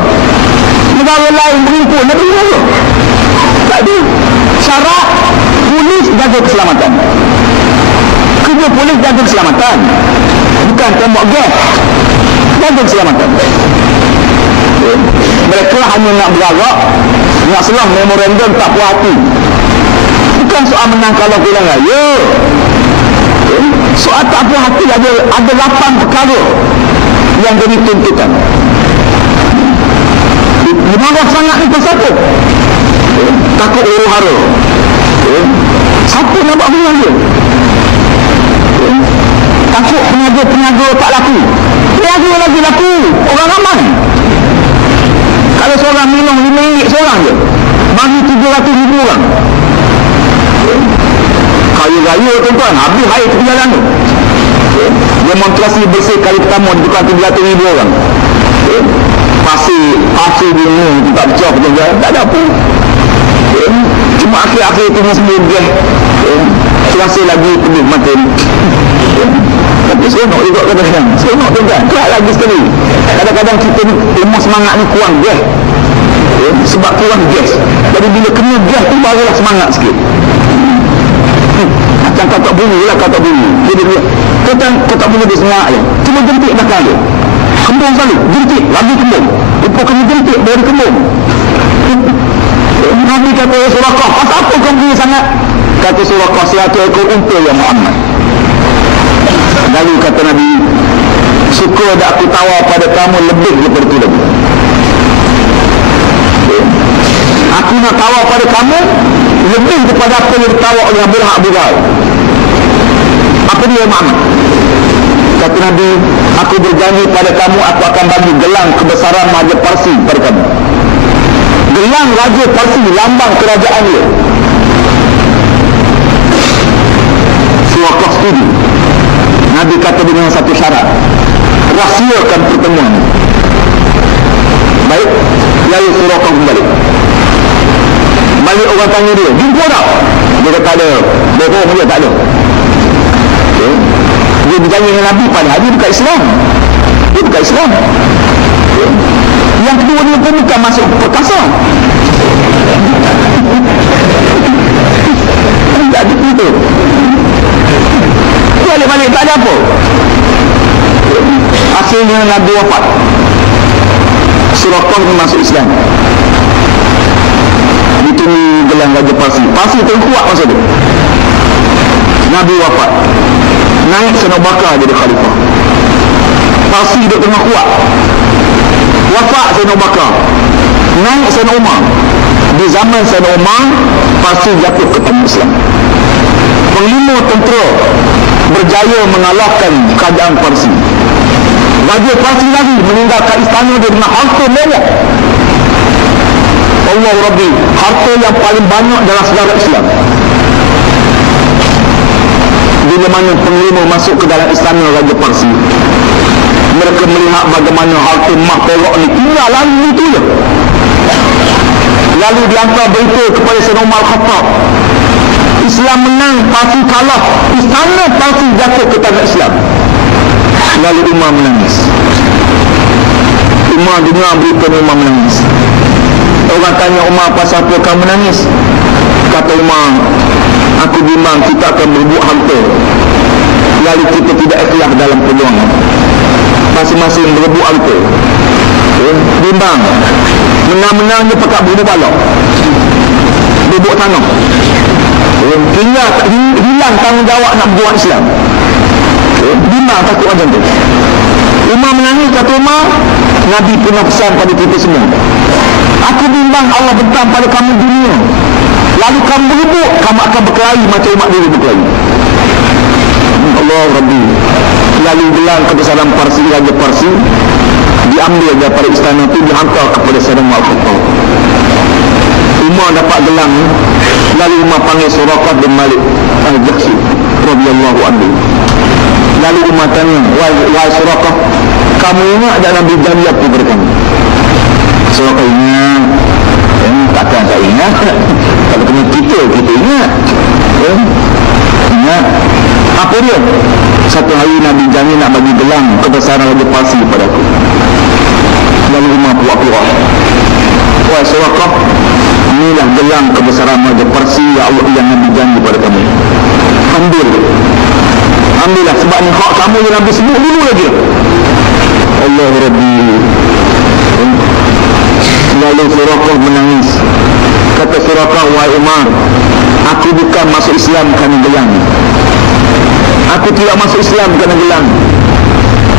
Negara lain berhimpun, ada huru-hara? Tak ada. Syarat polis jaga keselamatan. Kerja polis jaga keselamatan, bukan tembak gas. Jaga keselamatan. Mereka hanya nak bergerak, nak selang memorandum tak puas hati. Bukan soal menang kalau pilihan raya. Soal tak puas hati ada 8 perkara yang jadi tuntutan. Dimarah sangat ni pasal apa? Takut huru-hara. Siapa nak buat huru-hara? Takut peniaga tak laku. Peniaga lagi laku, orang ramai. Kalau seorang minum RM5 seorang je, bagi 700,000 orang. Kaya raya tuan-tuan, habis air tepi jalan tu. Demonstrasi bersih kali pertama bukan 700,000 orang. Pasir bingung, tak pecah betul-betul, tak ada apa. Cuma akhir-akhir itu semua dia selasa lagi penuh mata. Tapi seronok juga kadang-kadang. Seronok tuan-tuan, kerak lagi sekali. Kadang-kadang kita lemah semangat ni kurang gas. Sebab kurang gas. Jadi bila kena gas tu barulah semangat sikit. Macam kau tak bunyi lah, kau tak bunyi. Jadi kau tak bunyi dia semangat je. Cuma jentik belakang dia. Kembung selalu, jentik, lagi kembung. Lepas kena jentik, baru kembung. Nabi kata Suraqah, pasal apa kau bunyi sangat? Kata Suraqah, 100 ekor unta ya Muhammad. Lalu kata Nabi, suka dah aku tawar pada kamu lebih daripada itu lagi. Aku nak tawar pada kamu lebih daripada apa yang ditawar oleh Abu Lahab. Apa dia Muhammad? Kata Nabi, aku berjanji pada kamu, aku akan bagi gelang kebesaran Raja Parsi pada kamu. Gelang Raja Parsi, lambang kerajaan dia. Suraqah setuju. Nabi kata dengan satu syarat, rahsiakan pertemuan. Baik, lalu Suraqah kembali. Balik orang tanya dia, jumpa tak? Dia kata ada. Bohong dia, tak ada. Okay. Dia berjanji dengan Nabi pada hari bukan Islam. Dia bukan Islam. Okay. Yang kedua dia pun bukan masuk perkasa. Tak ada itu. Balik-balik tak ada apa. Akhirnya Nabi wafat. Suraqah ni masuk Islam. Ditunggu gelang Raja Parsi. Parsi tu kuat masa tu. Nabi wafat. Naik Sayyidina Abu Bakar jadi khalifah. Parsi dia tengah kuat. Wafat Sayyidina Abu Bakar. Naik Sayyidina Umar. Di zaman Sayyidina Umar, Parsi jatuh ke tangan Islam. Panglima tentera berjaya mengalahkan kerajaan Parsi. Raja Parsi lagi meninggalkan istana dia dengan harta banyak. Allah Rabbi, harta yang paling banyak dalam sejarah Islam. Bila mana panglima masuk ke dalam istana Raja Parsi, mereka melihat bagaimana harta emas perak ni tinggal lalu itu je. Lalu dihantar berita kepada Sayyidina Umar Khattab, Islam menang, Parsi kalah, istana Parsi jatuh ke tangan Islam. Lalu Umar menangis. Umar dengar berita ni, Umar menangis. Orang tanya Umar, pasal apa kamu menangis? Kata Umar, aku bimbang kita akan berebut harta, lalu kita tidak ikhlas dalam perjuangan. Masing-masing berebut harta. Bimbang. Menang-menangnya pakat bunuh balak, berebut tanah. Hilang tanggungjawab nak buat Islam. Bimbang takut macam tu. Umar menangis. Kata Umar, Nabi pernah pesan pada kita semua, aku bimbang Allah bentang pada kamu dunia, lalu kamu berebut, kamu akan berkelahi macam umat dulu berkelahi. Allah Rabbi. Lalu gelang kebesaran Parsi, Raja Parsi, diambil daripada istana itu, dihantar kepada Sayyidina Umar Khattab. Umar dapat gelang, lalu Umar panggil Suraqah bin Malik Al-Jakhshi radhiyallahu anhu. Lalu Umar tanya, wahai Suraqah, Kamu ingat ada Nabi janji apa kepada kamu? So kau ingat? Takkan tak ingat. Kalau kena kita ingat. Ingat. Apa dia? Satu hari Nabi janji nak bagi gelang kebesaran Raja Parsi kepada aku. Lalu rumah puak-puak. Wah Suraqah, inilah gelang kebesaran Raja Parsi ya Allah yang Nabi janji kepada kamu. Ambillah sebab ni hak kamu yang Nabi sebut dulu lagi. Allah Rabbi. Lalu Suraqah menangis. Kata Suraqah, wahai Umar, aku bukan masuk Islam kerana gelang. Aku tidak masuk Islam kerana gelang.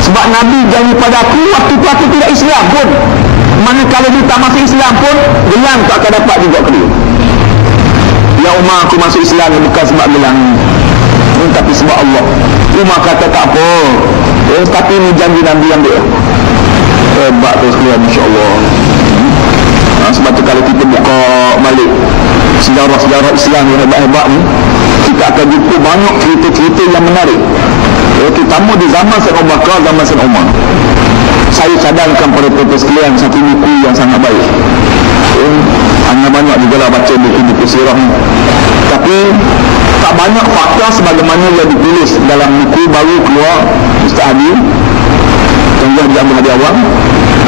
Sebab Nabi janji pada aku, waktu tu aku tidak Islam pun. Manakala dia tak masuk Islam pun, gelang tu akan dapat juga ke dia. Ya Umar, aku masuk Islam bukan sebab gelang, tapi sebab Allah. Umar kata tak apa, tapi ini janji Nabi ambil. Hebat tu sekalian, Masya Allah. Sebab tu kalau kita buka balik sejarah-sejarah Islam yang hebat-hebat ni, kita akan jumpa banyak cerita-cerita yang menarik, terutama di zaman Sayyidina Abu Bakar, zaman Sayyidina Umar. Saya cadangkan pada tuan-tuan sekalian satu buku yang sangat baik. Hanya banyak juga lah baca buku-buku sirah ni, tapi tak banyak fakta sebagaimana yang ditulis dalam buku baru keluar Ustaz Hadi Tuan Haji Abdul Hadi Awang,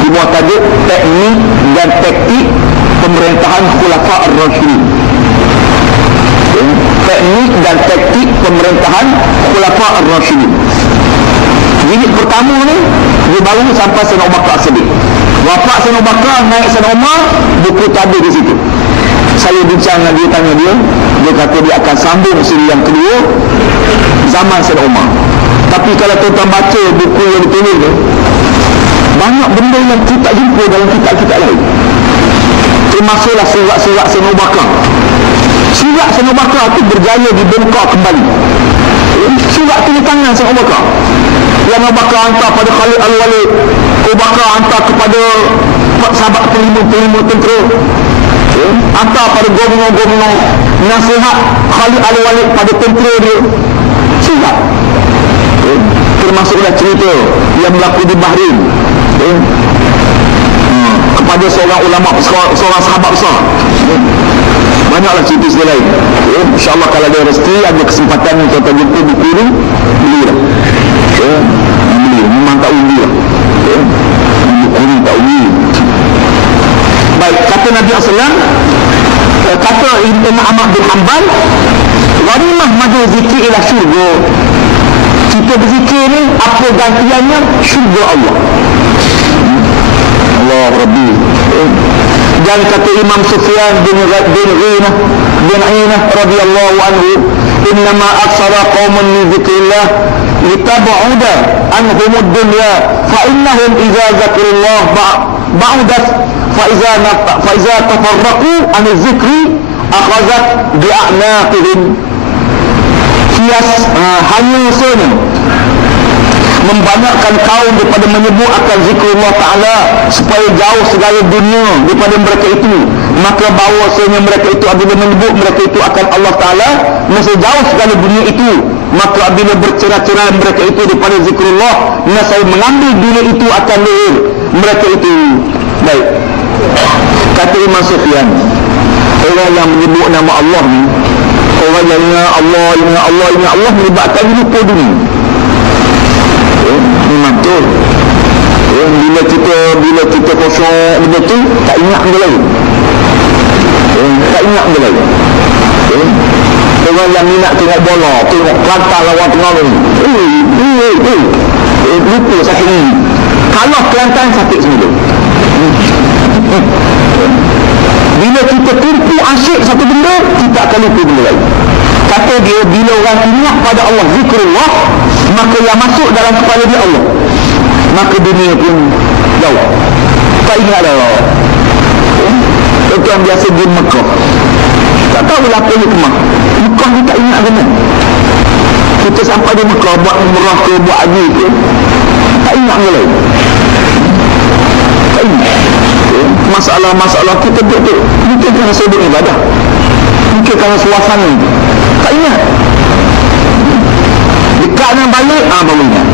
di bawah tajuk Teknik dan Taktik Pemerintahan Khulafa Ar-Rasyidin. Teknik dan taktik pemerintahan Khulafa Ar-Rasyidin. Jilid pertama ni dia baru sampai Sayyidina Abu Bakar As-Siddiq. Wafat Sayyidina Abu Bakar, naik Sayyidina Umar, buku tak ada di situ. Saya bincang dengan dia, tanya dia kata dia akan sambung siri yang kedua zaman Sayyidina Umar. Tapi kalau tuan-tuan baca buku yang ditulis ni, banyak benda yang kita tak jumpa dalam kitab-kitab lain. Termasuklah surat-surat Sayyidina Abu Bakar. Surat Sayyidina Abu Bakar tu berjaya dibongkar kembali. Surat tulis tangan Sayyidina Abu Bakar yang Abu Bakar hantar pada Khalid Al-Walid, Abu Bakar hantar kepada sahabat pelima tentera, hantar pada gubernur nasihat Khalid Al-Walid pada tentera dia. Surat termasuklah cerita yang berlaku di Bahrain kepada seorang ulama, seorang sahabat besar. Banyaklah cerita lain. InsyaAllah kalau ada rezeki, ada kesempatan untuk kita jumpa buku ni, belilah. Beli, memang tak undi lah. Buku ni tak undi. Baik, kata Nabi SAW, kata Imam Ahmad bin Hanbal, ghanimah majlis zikir ialah syurga. Kita berzikir ni, apa gantiannya? Syurga Allah. Allah Rabbi. Dan kata Imam Sufyan bin Aynah radhiyallahu anhu, innama aksara qauman min zikrillah litab'uda anhum ad-dunya fa innahum idza zakarullah ba'udat fa iza tafarraqu an az-zikri akhazat bi'a'naqihim. Hanya saja membanyakkan kaum daripada menyebut akan zikrullah Ta'ala supaya jauh segala dunia daripada mereka itu, maka bahawasanya mereka itu apabila menyebut mereka itu akan Allah Ta'ala, masa jauh segala dunia itu, maka apabila bercerai-cerai mereka itu daripada zikrullah, maka mengambil dunia itu akan leher mereka itu. Baik, kata Imam Sufyan, orang yang menyebut nama Allah ni, orang yang ingat Allah melibatkan lupa dunia. Memang betul. Bila kita kosong benda tu, tak ingat benda lain. Orang yang minat tengok bola, tengok Kelantan lawan Terengganu, lupa sakit ni. Kalau Kelantan sakit semula. Bila kita tumpu asyik satu benda, kita akan lupa benda lain. Kata dia, bila orang ingat pada Allah, zikrullah, maka yang masuk dalam kepala dia Allah, maka dunia pun jauh. Tak ingat dah. Itu yang biasa di Mekah, tak tahulah apa hikmah. Mekah ni tak ingat benar. Kita sampai di Mekah, buat umrah ke, buat haji ke, tak ingat benda lain. Tak ingat. Masalah-masalah kita betul, mungkin kerana sibuk ibadah, mungkin kerana suasana, tak ingat. Dekat dengan balik, baru ingat.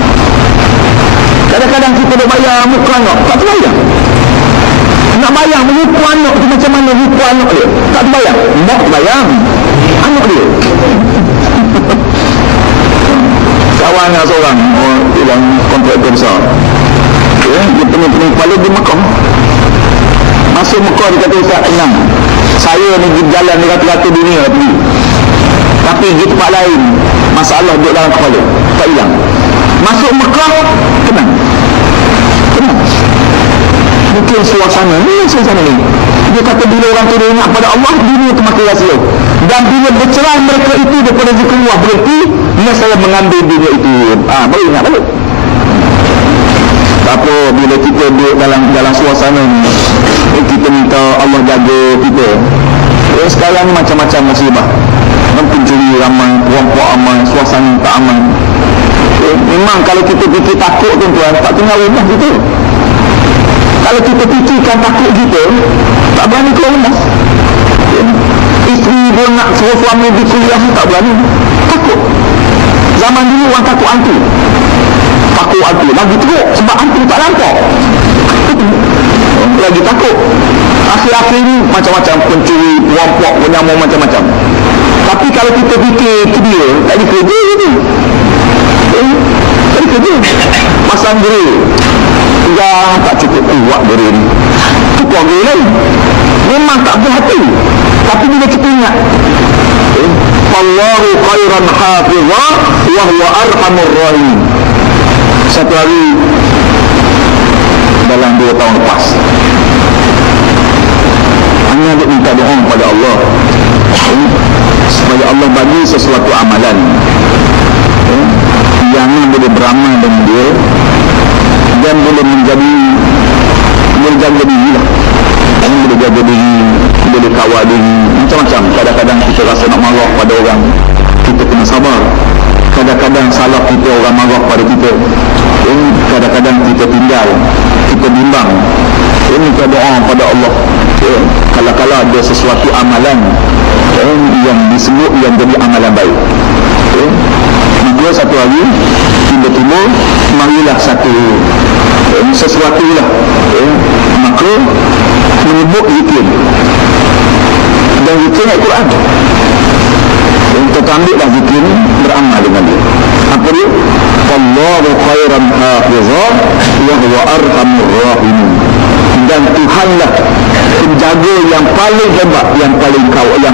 Kadang-kadang kita nak bayar muka anak, tak terbayang. Nak bayang rupa anak tu macam mana rupa anak dia, tak terbayang. Mak bayang anak dia. Kawan seorang yang kontraktor besar, dia pening-pening kepala di Mekah. Masuk Mekah dia kata, Ustaz tenang, saya ni jalan di rata-rata dunia pergi, tapi pergi tempat lain masalah duduk dalam kepala, tak hilang. Masuk Mekah tenang. Mungkin suasana ni dia kata bila orang tu ingat pada Allah, dunia tu makin rahsia. Dan bila bercerai mereka itu daripada zikrullah berhenti, dia saya mengambil dunia itu. Baru ingat balik. Apa bila kita duduk dalam suasana ni, kita minta Allah jaga kita. Sekarang ni macam-macam musibah, pencuri ramai, perampok aman, suasana tak aman. Memang kalau kita fikir takut tuan-tuan, tak tinggal rumah kita. Kalau kita fikirkan takut kita, tak berani keluar rumah. Isteri pun nak suruh suami pergi kuliah, tak berani, takut. Zaman dulu orang takut hantu, lagi teruk sebab hantu tak nampak. Lagi takut. Akhir-akhir ni macam-macam, pencuri, perampok, penyamuk, macam-macam. Tapi kalau kita fikir itu dia, tak ada kerja je. Tak ada kerja. Pasang gerai yang tak cukup kuat gerai ni, tukar gerai lain. Memang tak berhati. Tapi bila kita ingat, Allahu khairan hafizah wa huwa arhamur rahim. Satu hari dalam 2 tahun lepas, hanya dia minta doa kepada Allah supaya Allah bagi sesuatu amalan yang boleh beramal dengan dia dan boleh jaga diri lah. Boleh jaga diri, boleh kawal diri, macam-macam. Kadang-kadang kita rasa nak marah pada orang, kita kena sabar. Kadang-kadang salah kita, orang marah pada kita. Kadang-kadang kita tinggal, kita bimbang. Minta doa pada Allah. Kalau ada sesuatu amalan yang disebut yang jadi amalan baik, maka satu hari tiba-tiba marilah sesuatu lah, maka menyebut zikir, dan zikir Al-Quran. Kita ambillah zikir ni, beramal dengan dia. Apa dia? Allahu khairan hafizah wa huwa arhamur rahim. Dan Tuhanlah penjaga yang paling hebat, yang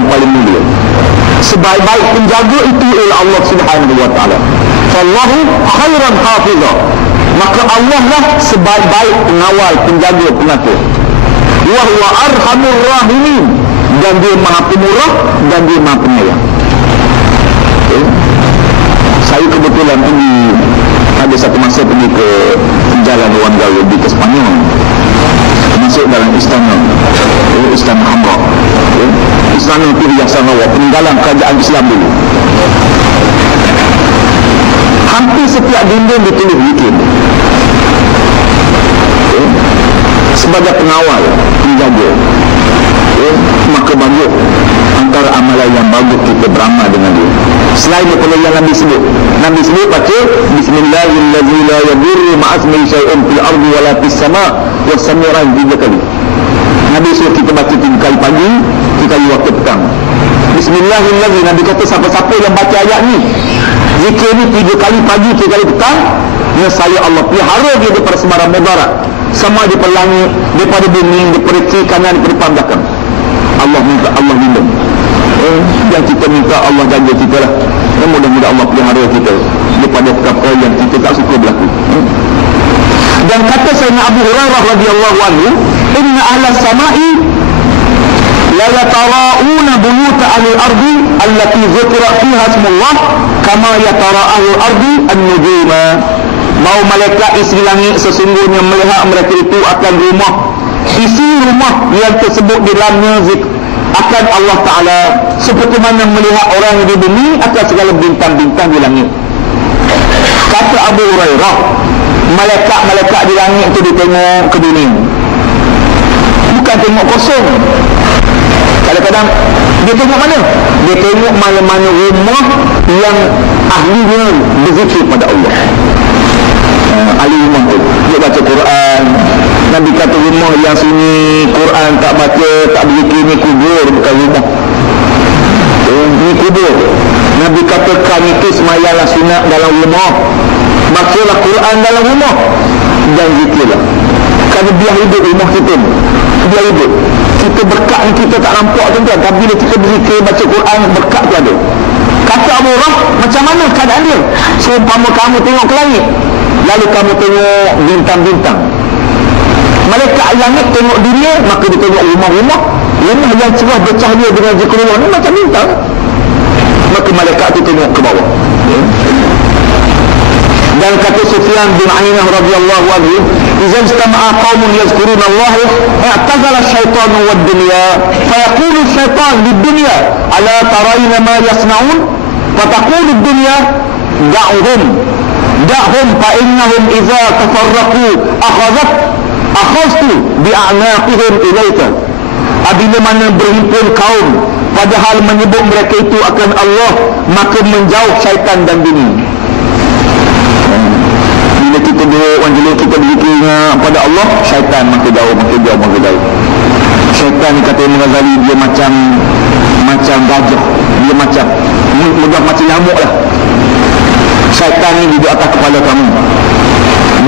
paling mulia. Sebaik-baik penjaga itu ialah Allah Subhanahu wa taala. Allahu khairan hafizah, maka Allah lah sebaik-baik pengawal, penjaga, pengatur. Wa huwa arhamur rahimin, dan dia maha pemurah dan dia maha penyayang. Saya kebetulan ada satu masa pergi ke jalan Luar Gaul ke Sepanyol, masuk dalam Istana Hamra. Istana itu hiasan lawa, peninggalan kerajaan Islam dulu. Hampir setiap dinding ditulis zikir. Sebagai pengawal, penjaga. Maka bagus antara amalan yang bagus kita beramal dengan dia. Selain daripada yang Nabi sebut baca Bismillahirrahmanirrahim la yadurru ma'asmi syai'un fil ardi wala fis sama' wa sami'an 3 kali. Nabi suruh kita baca 3 kali pagi, 3 kali waktu petang. Bismillahirrahmanirrahim. Nabi kata siapa-siapa yang baca ayat ni, zikir ni 3 kali pagi, 3 kali petang, nescaya Allah pelihara dia daripada sembarang mudarat, sama daripada langit, daripada bumi, daripada kiri kanan, daripada belakang. Allah minta, Allah lindung. Yang kita minta Allah jaga kita lah. Dan mudah-mudahan Allah pelihara kita daripada perkara yang kita tak suka berlaku. Dan kata Sayyidina Abu Hurairah radhiyallahu anhu, inna ahlas sama'i la yatara'una buyuta ahli ardi allati zukira fiha ismullah kama yatara ahli ardi an-nujuma. Bahawa malaikat isi langit sesungguhnya melihat mereka itu akan isi rumah yang tersebut di dalamnya akan Allah Ta'ala, seperti mana melihat orang di bumi akan segala bintang-bintang di langit. Kata Abu Hurairah, malaikat-malaikat di langit itu ditengok ke dunia, bukan tengok kosong. Kadang-kadang dia tengok mana? Dia tengok mana-mana rumah yang ahlinya berzikir pada Allah. ahli rumah tu dia baca Quran. Nabi kata rumah yang sini Quran tak baca, tak berzikir, ni kubur, bukan rumah. Ni kubur. Nabi katakan itu semayalah sunat dalam rumah, bacalah Quran dalam rumah, dan zikirlah. Kerana biar hidup rumah kita, biar hidup. Kita berkat ni kita tak nampak tuan-tuan, tapi bila kita berzikir, baca Quran, berkat tu ada. Kata Abu Hurairah, macam mana keadaan dia? Seumpama kamu tengok ke langit, lalu kamu tengok bintang-bintang. Malaikat langit tengok dunia, maka dia tengok rumah-rumah yang cerah bercahaya dengan zikrullah ni macam bintang. Maka malaikat tu tengok ke bawah. Dan kata Sufyan bin Uyainah radhiyallahu anhu, "Idza istama'a qaumun yazkuruna Allah, i'tazala asy-syaitanu wad-dunya, fa yaqulu asy-syaitan lid-dunya, ala tarayna ma yasna'un?" Fataqulu ad-dunya, da'hum fa innahum idza tafarraqu akhadtu bi'anaqihim ilayka. Apabila mana berhimpun kaum padahal menyebut mereka itu akan Allah, maka menjauh syaitan dan dunia. Bila kita duduk wanjiluk, kita berzikir pada Allah, syaitan makin jauh. Syaitan kata Imam Ghazali, dia macam gajah, dia macam mudah macam nyamuk lah. Syaitan ni duduk atas kepala kamu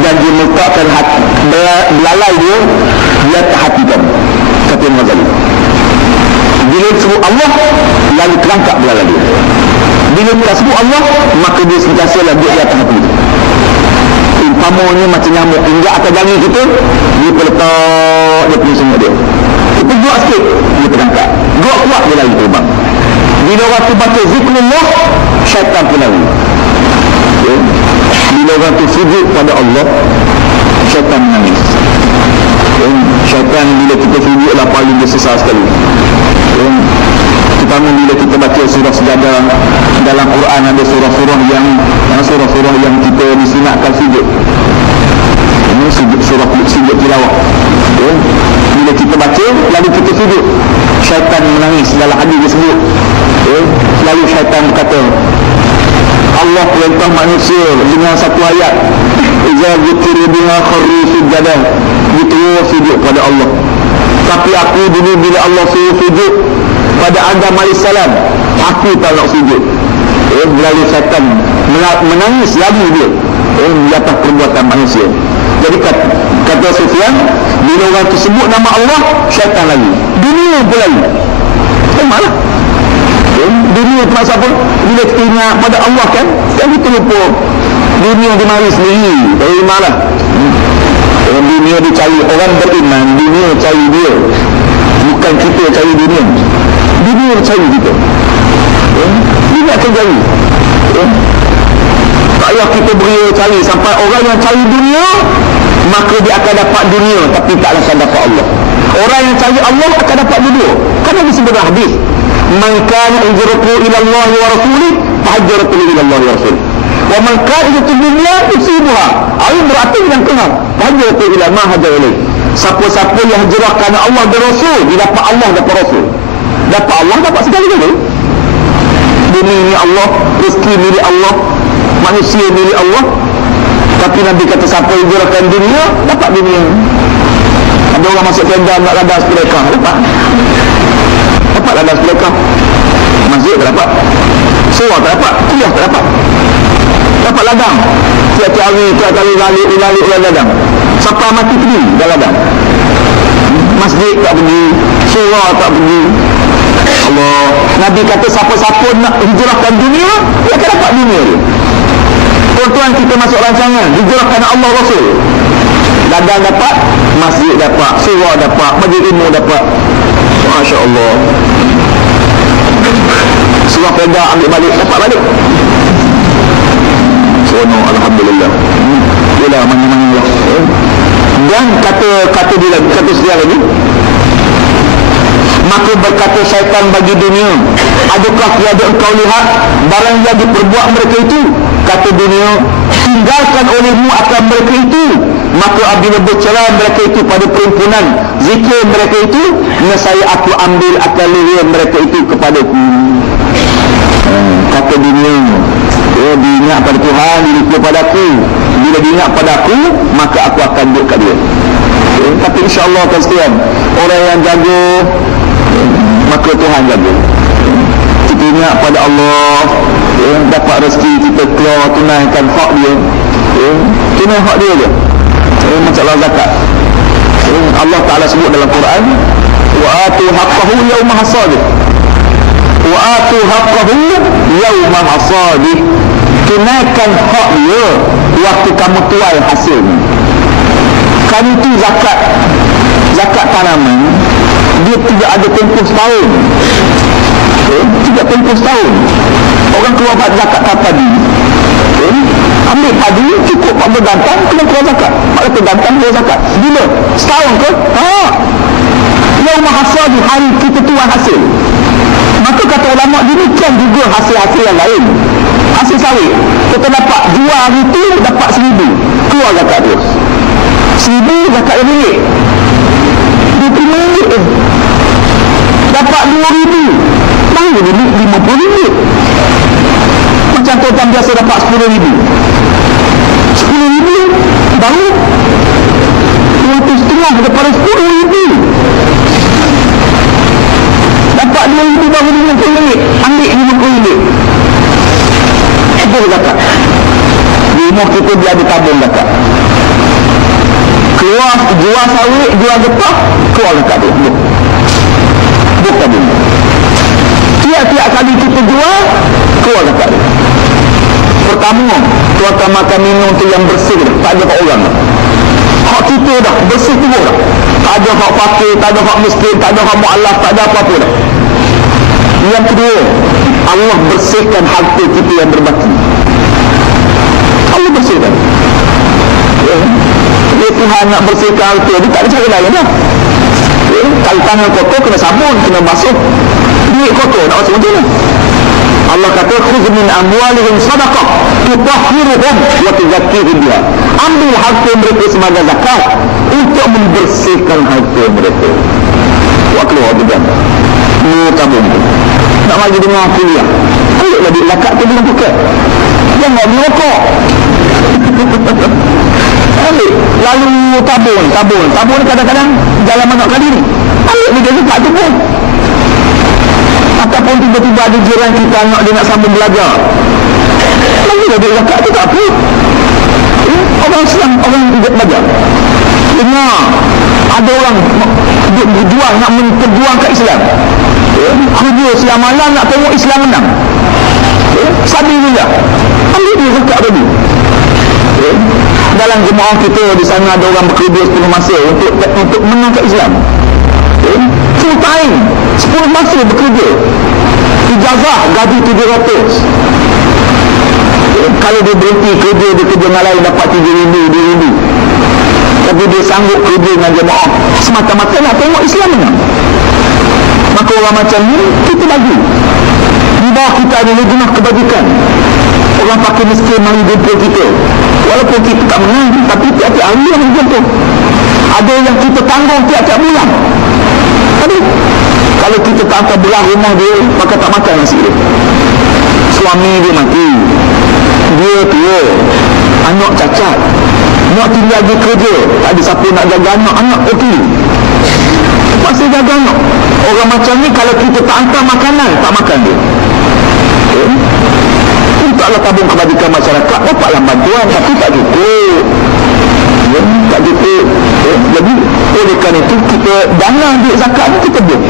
dan dia meletakkan hati, belalai dia di atas hati kamu, kata Imam Ghazali. Bila sebut Allah, lalu terangkat belalai dia. Bila kita sebut Allah, maka dia sentiasa di atas hati kita. Umpamanya macam nyamuk hingga atas jangi kita, dia peletak dia punya semua dia. Kita gerak sikit, dia terangkat. Gerak kuat, dia lari terbang. Bila orang tu baca zikrullah, syaitan pun lari. Bila orang tu sujud pada Allah, syaitan menangis. Syaitan bila kita sujudlah paling dia sesat sekali. Terutama bila kita baca surah sejadah dalam Quran, ada surah-surah yang kita disunatkan sujud. Ini sujud tilawah. Bila kita baca lalu kita sujud, syaitan menangis. Dalam hadis disebut, lalu syaitan berkata, Allah perintah manusia dengan satu ayat, iza zikru biha kharru sujadah, gitu sujud pada Allah. Tapi aku dulu bila Allah suruh sujud pada Adam AS, aku tak nak sujud. Lalu syaitan menangis lagi dia di atas perbuatan manusia. Jadi kata Sufyan, bila orang tersebut nama Allah, syaitan lagi, dunia pun lagi. Malah dunia tu maksud apa? Bila kita ingat pada Allah kan kita lupa dunia di mari sendiri. Dari mana? Dunia dicari orang beriman, dunia cari dia, bukan kita cari dunia. Dunia cari kita. Dia akan cari. Tak payah kita beri cari sampai orang yang cari dunia, maka dia akan dapat dunia tapi tak akan dapat Allah. Orang yang cari Allah akan dapat dunia. Kan ada sebuah hadis, man kana hijratuhu ila Allah wa rasulih fa hijratuhu ila Allah wa rasulih, wa man kana hijratuhu dunya yusibuha ay berarti dengan Tuhan, fa hijratuhu ila ma hajar ilaih. Siapa-siapa yang hijrah kerana Allah dan Rasul, dia dapat Allah, dapat Rasul. Dapat Allah, dapat segala-galanya. Dunia ni Allah, rezeki milik Allah, manusia milik Allah. Tapi Nabi kata siapa hijrahkan dunia, dapat dunia. Ada orang masuk tenda nak ladas mereka, dapat ladas mereka. Masjid tak dapat, surah tak dapat, kuliah tak dapat. Dapat ladang, tiap-tiap hari lalik ladang. Sampai mati pergi dah ladang. Masjid tak pergi, surah tak pergi. Allah, Nabi kata siapa-siapa nak hijrahkan dunia, dia akan dapat dunia dia. Tuan-tuan, kita masuk rancangan hijrahkan Allah Rasul, ladang dapat, masjid dapat, surah dapat, majlis ilmu dapat. Masya Allah. Surah Feda ambil balik, dapat balik. Sono, alhamdulillah. Itulah mana-mana lah. Dan kata dia lagi, kata sedia lagi, maka berkata syaitan bagi dunia, adakah tiada engkau lihat barang yang diperbuat mereka itu? Kata dunia, tinggalkan olehmu akan mereka itu. Maka apabila bercerai mereka itu pada perhimpunan zikir mereka itu, nescaya aku ambil akan leher mereka itu kepadaku. Kata dunia, dia ingat pada Tuhan, dia lupa pada aku. Bila dia ingat pada aku, maka aku akan duduk kat dia. Tapi insyaAllah kan sekalian, orang yang jaga, maka Tuhan jaga. Kita ingat pada Allah, dapat rezeki kita keluar, tunaikan hak dia, tunai hak dia je. Masalah zakat, Allah Ta'ala sebut dalam Quran, wa atu haqqahu yawma hasadih, wa atu haqqahu yawma hasadih. Tunaikan hak dia waktu kamu tuai hasilnya. Kan itu zakat tanaman, dia tidak ada tempoh setahun, tidak tempoh setahun. Orang keluar zakat padi, ambil padi cukup 4 gantang, kena keluar zakat. 4 gantang keluar zakat. Bila? Setahun ke? Yaumah hasadi, hari kita tuai hasil. Maka kata ulama, demikian juga hasil-hasil yang lain. Hasil sawit, kita dapat jual hari itu, dapat 1,000, keluar zakat terus. 1,000 zakat RM1, RM25 dapat RM2,000, baru RM50. Macam tuan biasa dapat RM10,000, RM10,000 baru RM250 daripada RM10,000. Dapat RM2,000 baru RM50, ambil RM50. Itu zakat. Di rumah kita dia ada tabung zakat. Keluar, jual sawit, jual getah, keluar zakat tu. Buk tabung. Tiap-tiap kali kita jual, keluar zakat tu. Pertama, tuan makan minum tu yang bersih dah, tak ada hak orang dah. Hak kita dah, bersih tu dah. Tak ada hak fakir, tak ada hak miskin, tak ada hak mu'alaf, tak ada apa-apa dah. Yang kedua, Allah bersihkan harta kita yang berbaki. Allah bersihkan. Dia Tuhan nak bersihkan harta, dia tak ada cara lain lah. Kalau tangan kotor, kena sabun, kena basuh. Duit kotor, nak basuh macam mana? Allah kata, khudh min amwalihim sadaqah tutahhiruhum wa tuzakkihim biha. Ambil harta mereka sebagai zakat untuk membersihkan harta mereka. Buat keluar juga. Ni tabung. Nak maju dengar kuliah, ambillah duit zakat tu dalam poket. Jangan merokok. Ambil. Lalu tabung kadang-kadang jalan mana kali ni, ambil duit zakat tu pun. Ataupun tiba-tiba ada jiran kita, anak dia nak sambung belajar, ambillah duit zakat tu, tak apa. Orang Islam, orang yang tidak belajar, dengar ada orang berjuang nak memperjuangkan Islam, kerja siang malam nak tengok Islam menang, sabilillah, ambil dia zakat tadi. Dalam jemaah kita di sana ada orang bekerja 10 masa untuk menangkan Islam, full time 10 masa bekerja, ijazah gaji 700. Kalau dia berhenti kerja, dia kerja dengan lain dapat 3,000, 2,000. Tapi dia sanggup kerja dengan jemaah semata-mata nak tengok Islam menang. Maka orang macam ni kita bagi. Di bawah kita ada lejunah kebajikan. Orang pakai miskin mari jumpa kita. Walaupun kita tak menang, tapi tiap-tiap hari yang jumpa. Ada yang kita tanggung tiap-tiap bulan. Tapi kalau kita tak angkat belah rumah dia, maka tak makan nasi dia. Suami dia mati, dia tua, anak cacat, nak tinggal di kerja, tak ada siapa nak jaga anak okey, masih jaga anak. Orang macam ni kalau kita tak hantar makanan, tak makan dia. Taklah tabung kebajikan masyarakat, dapatlah bantuan, tapi tak cukup, tak cukup. Jadi oleh kerana itu kita dana duit zakat ni kita buat,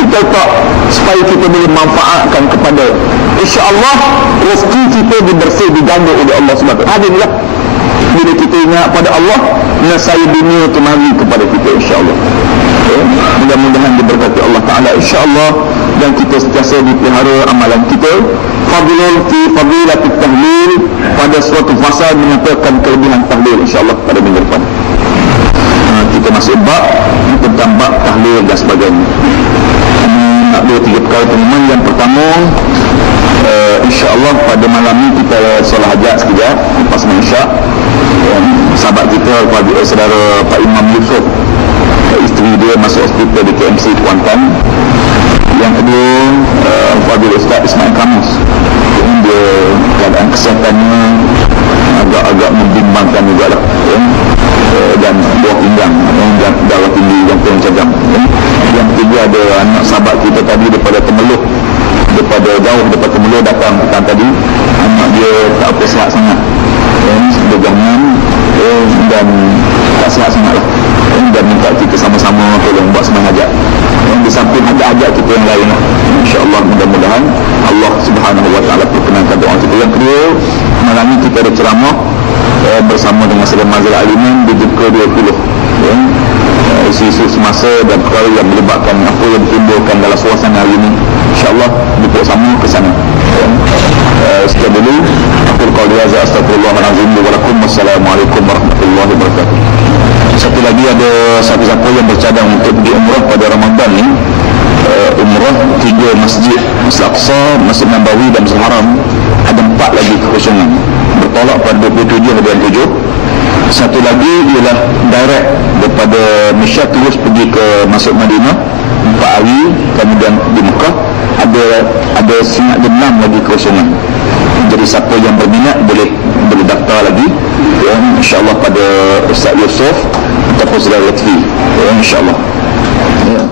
kita letak supaya kita boleh manfaatkan kepada, insya-Allah rezeki kita dibersih, diganda oleh Allah SWT. Hadirlah bila kita ingat pada Allah, nasai dunia tu mari kepada kita, insya-Allah. Mudah-mudahan diberkati Allah Ta'ala, insya-Allah, dan kita sentiasa dipelihara amalan kita. Fadilatul tahlil, pada suatu fasa menyatakan kelebihan tahlil, insya-Allah pada minggu depan. Kita masuk bab tentang bab tahlil dan sebagainya. Nak 2-3 perkara teman. Yang pertama, insya-Allah pada malam ni kita solat hajat sekejap lepas isyak. Sahabat kita saudara Pak Imam Yusof, isteri dia masuk hospital di KMC Kuantan. Yang kedua, Fadil Ustaz Ismail Kamus, dia keadaan kesehatannya agak-agak membimbangkan juga lah, ya. Dan buah pinggang, dan darah tinggi yang pun cadang, ya. Yang ketiga ada anak sahabat kita tadi daripada Temeluk, daripada jauh daripada Temeluk datang petang tadi. Anak dia tak apa sihat sangat, ya, bergangan, ya, dan tak sihat sangat lah, ya, dan minta kita sama-sama tolong buat semangat. Yang di samping hajat-hajat kita yang lain lah, insyaAllah mudah-mudahan Allah Subhanahu Wa Taala perkenankan doa kita. Yang kedua, malam ini kita ada ceramah bersama dengan Saudara Mazhar Alimin di Duka 20, ya. Isu-isu semasa dan perkara yang melibatkan apa yang ditimbulkan dalam suasana hari ini, insyaAllah kita sama ke sana, ya. Sekian dulu, aku qauli hadza astaghfirullahalazim wa lakum. Wassalamualaikum warahmatullahi wabarakatuh. Satu lagi, ada siapa-siapa yang bercadang untuk pergi umrah pada Ramadan ni, umrah 3 masjid, Masjid Aqsa, Masjid Nabawi dan Masjid Haram, ada 4 lagi kekosongan, bertolak pada 27 harian 7. Satu lagi ialah direct daripada Malaysia terus pergi ke Masjid Madinah 4 hari, kemudian di Mekah ada sangat 6 lagi kekosongan. Jadi siapa yang berminat boleh daftar lagi, ya, insyaAllah pada Ustaz Yusof ataupun Saudara Lutfi, ya, insyaAllah, ya.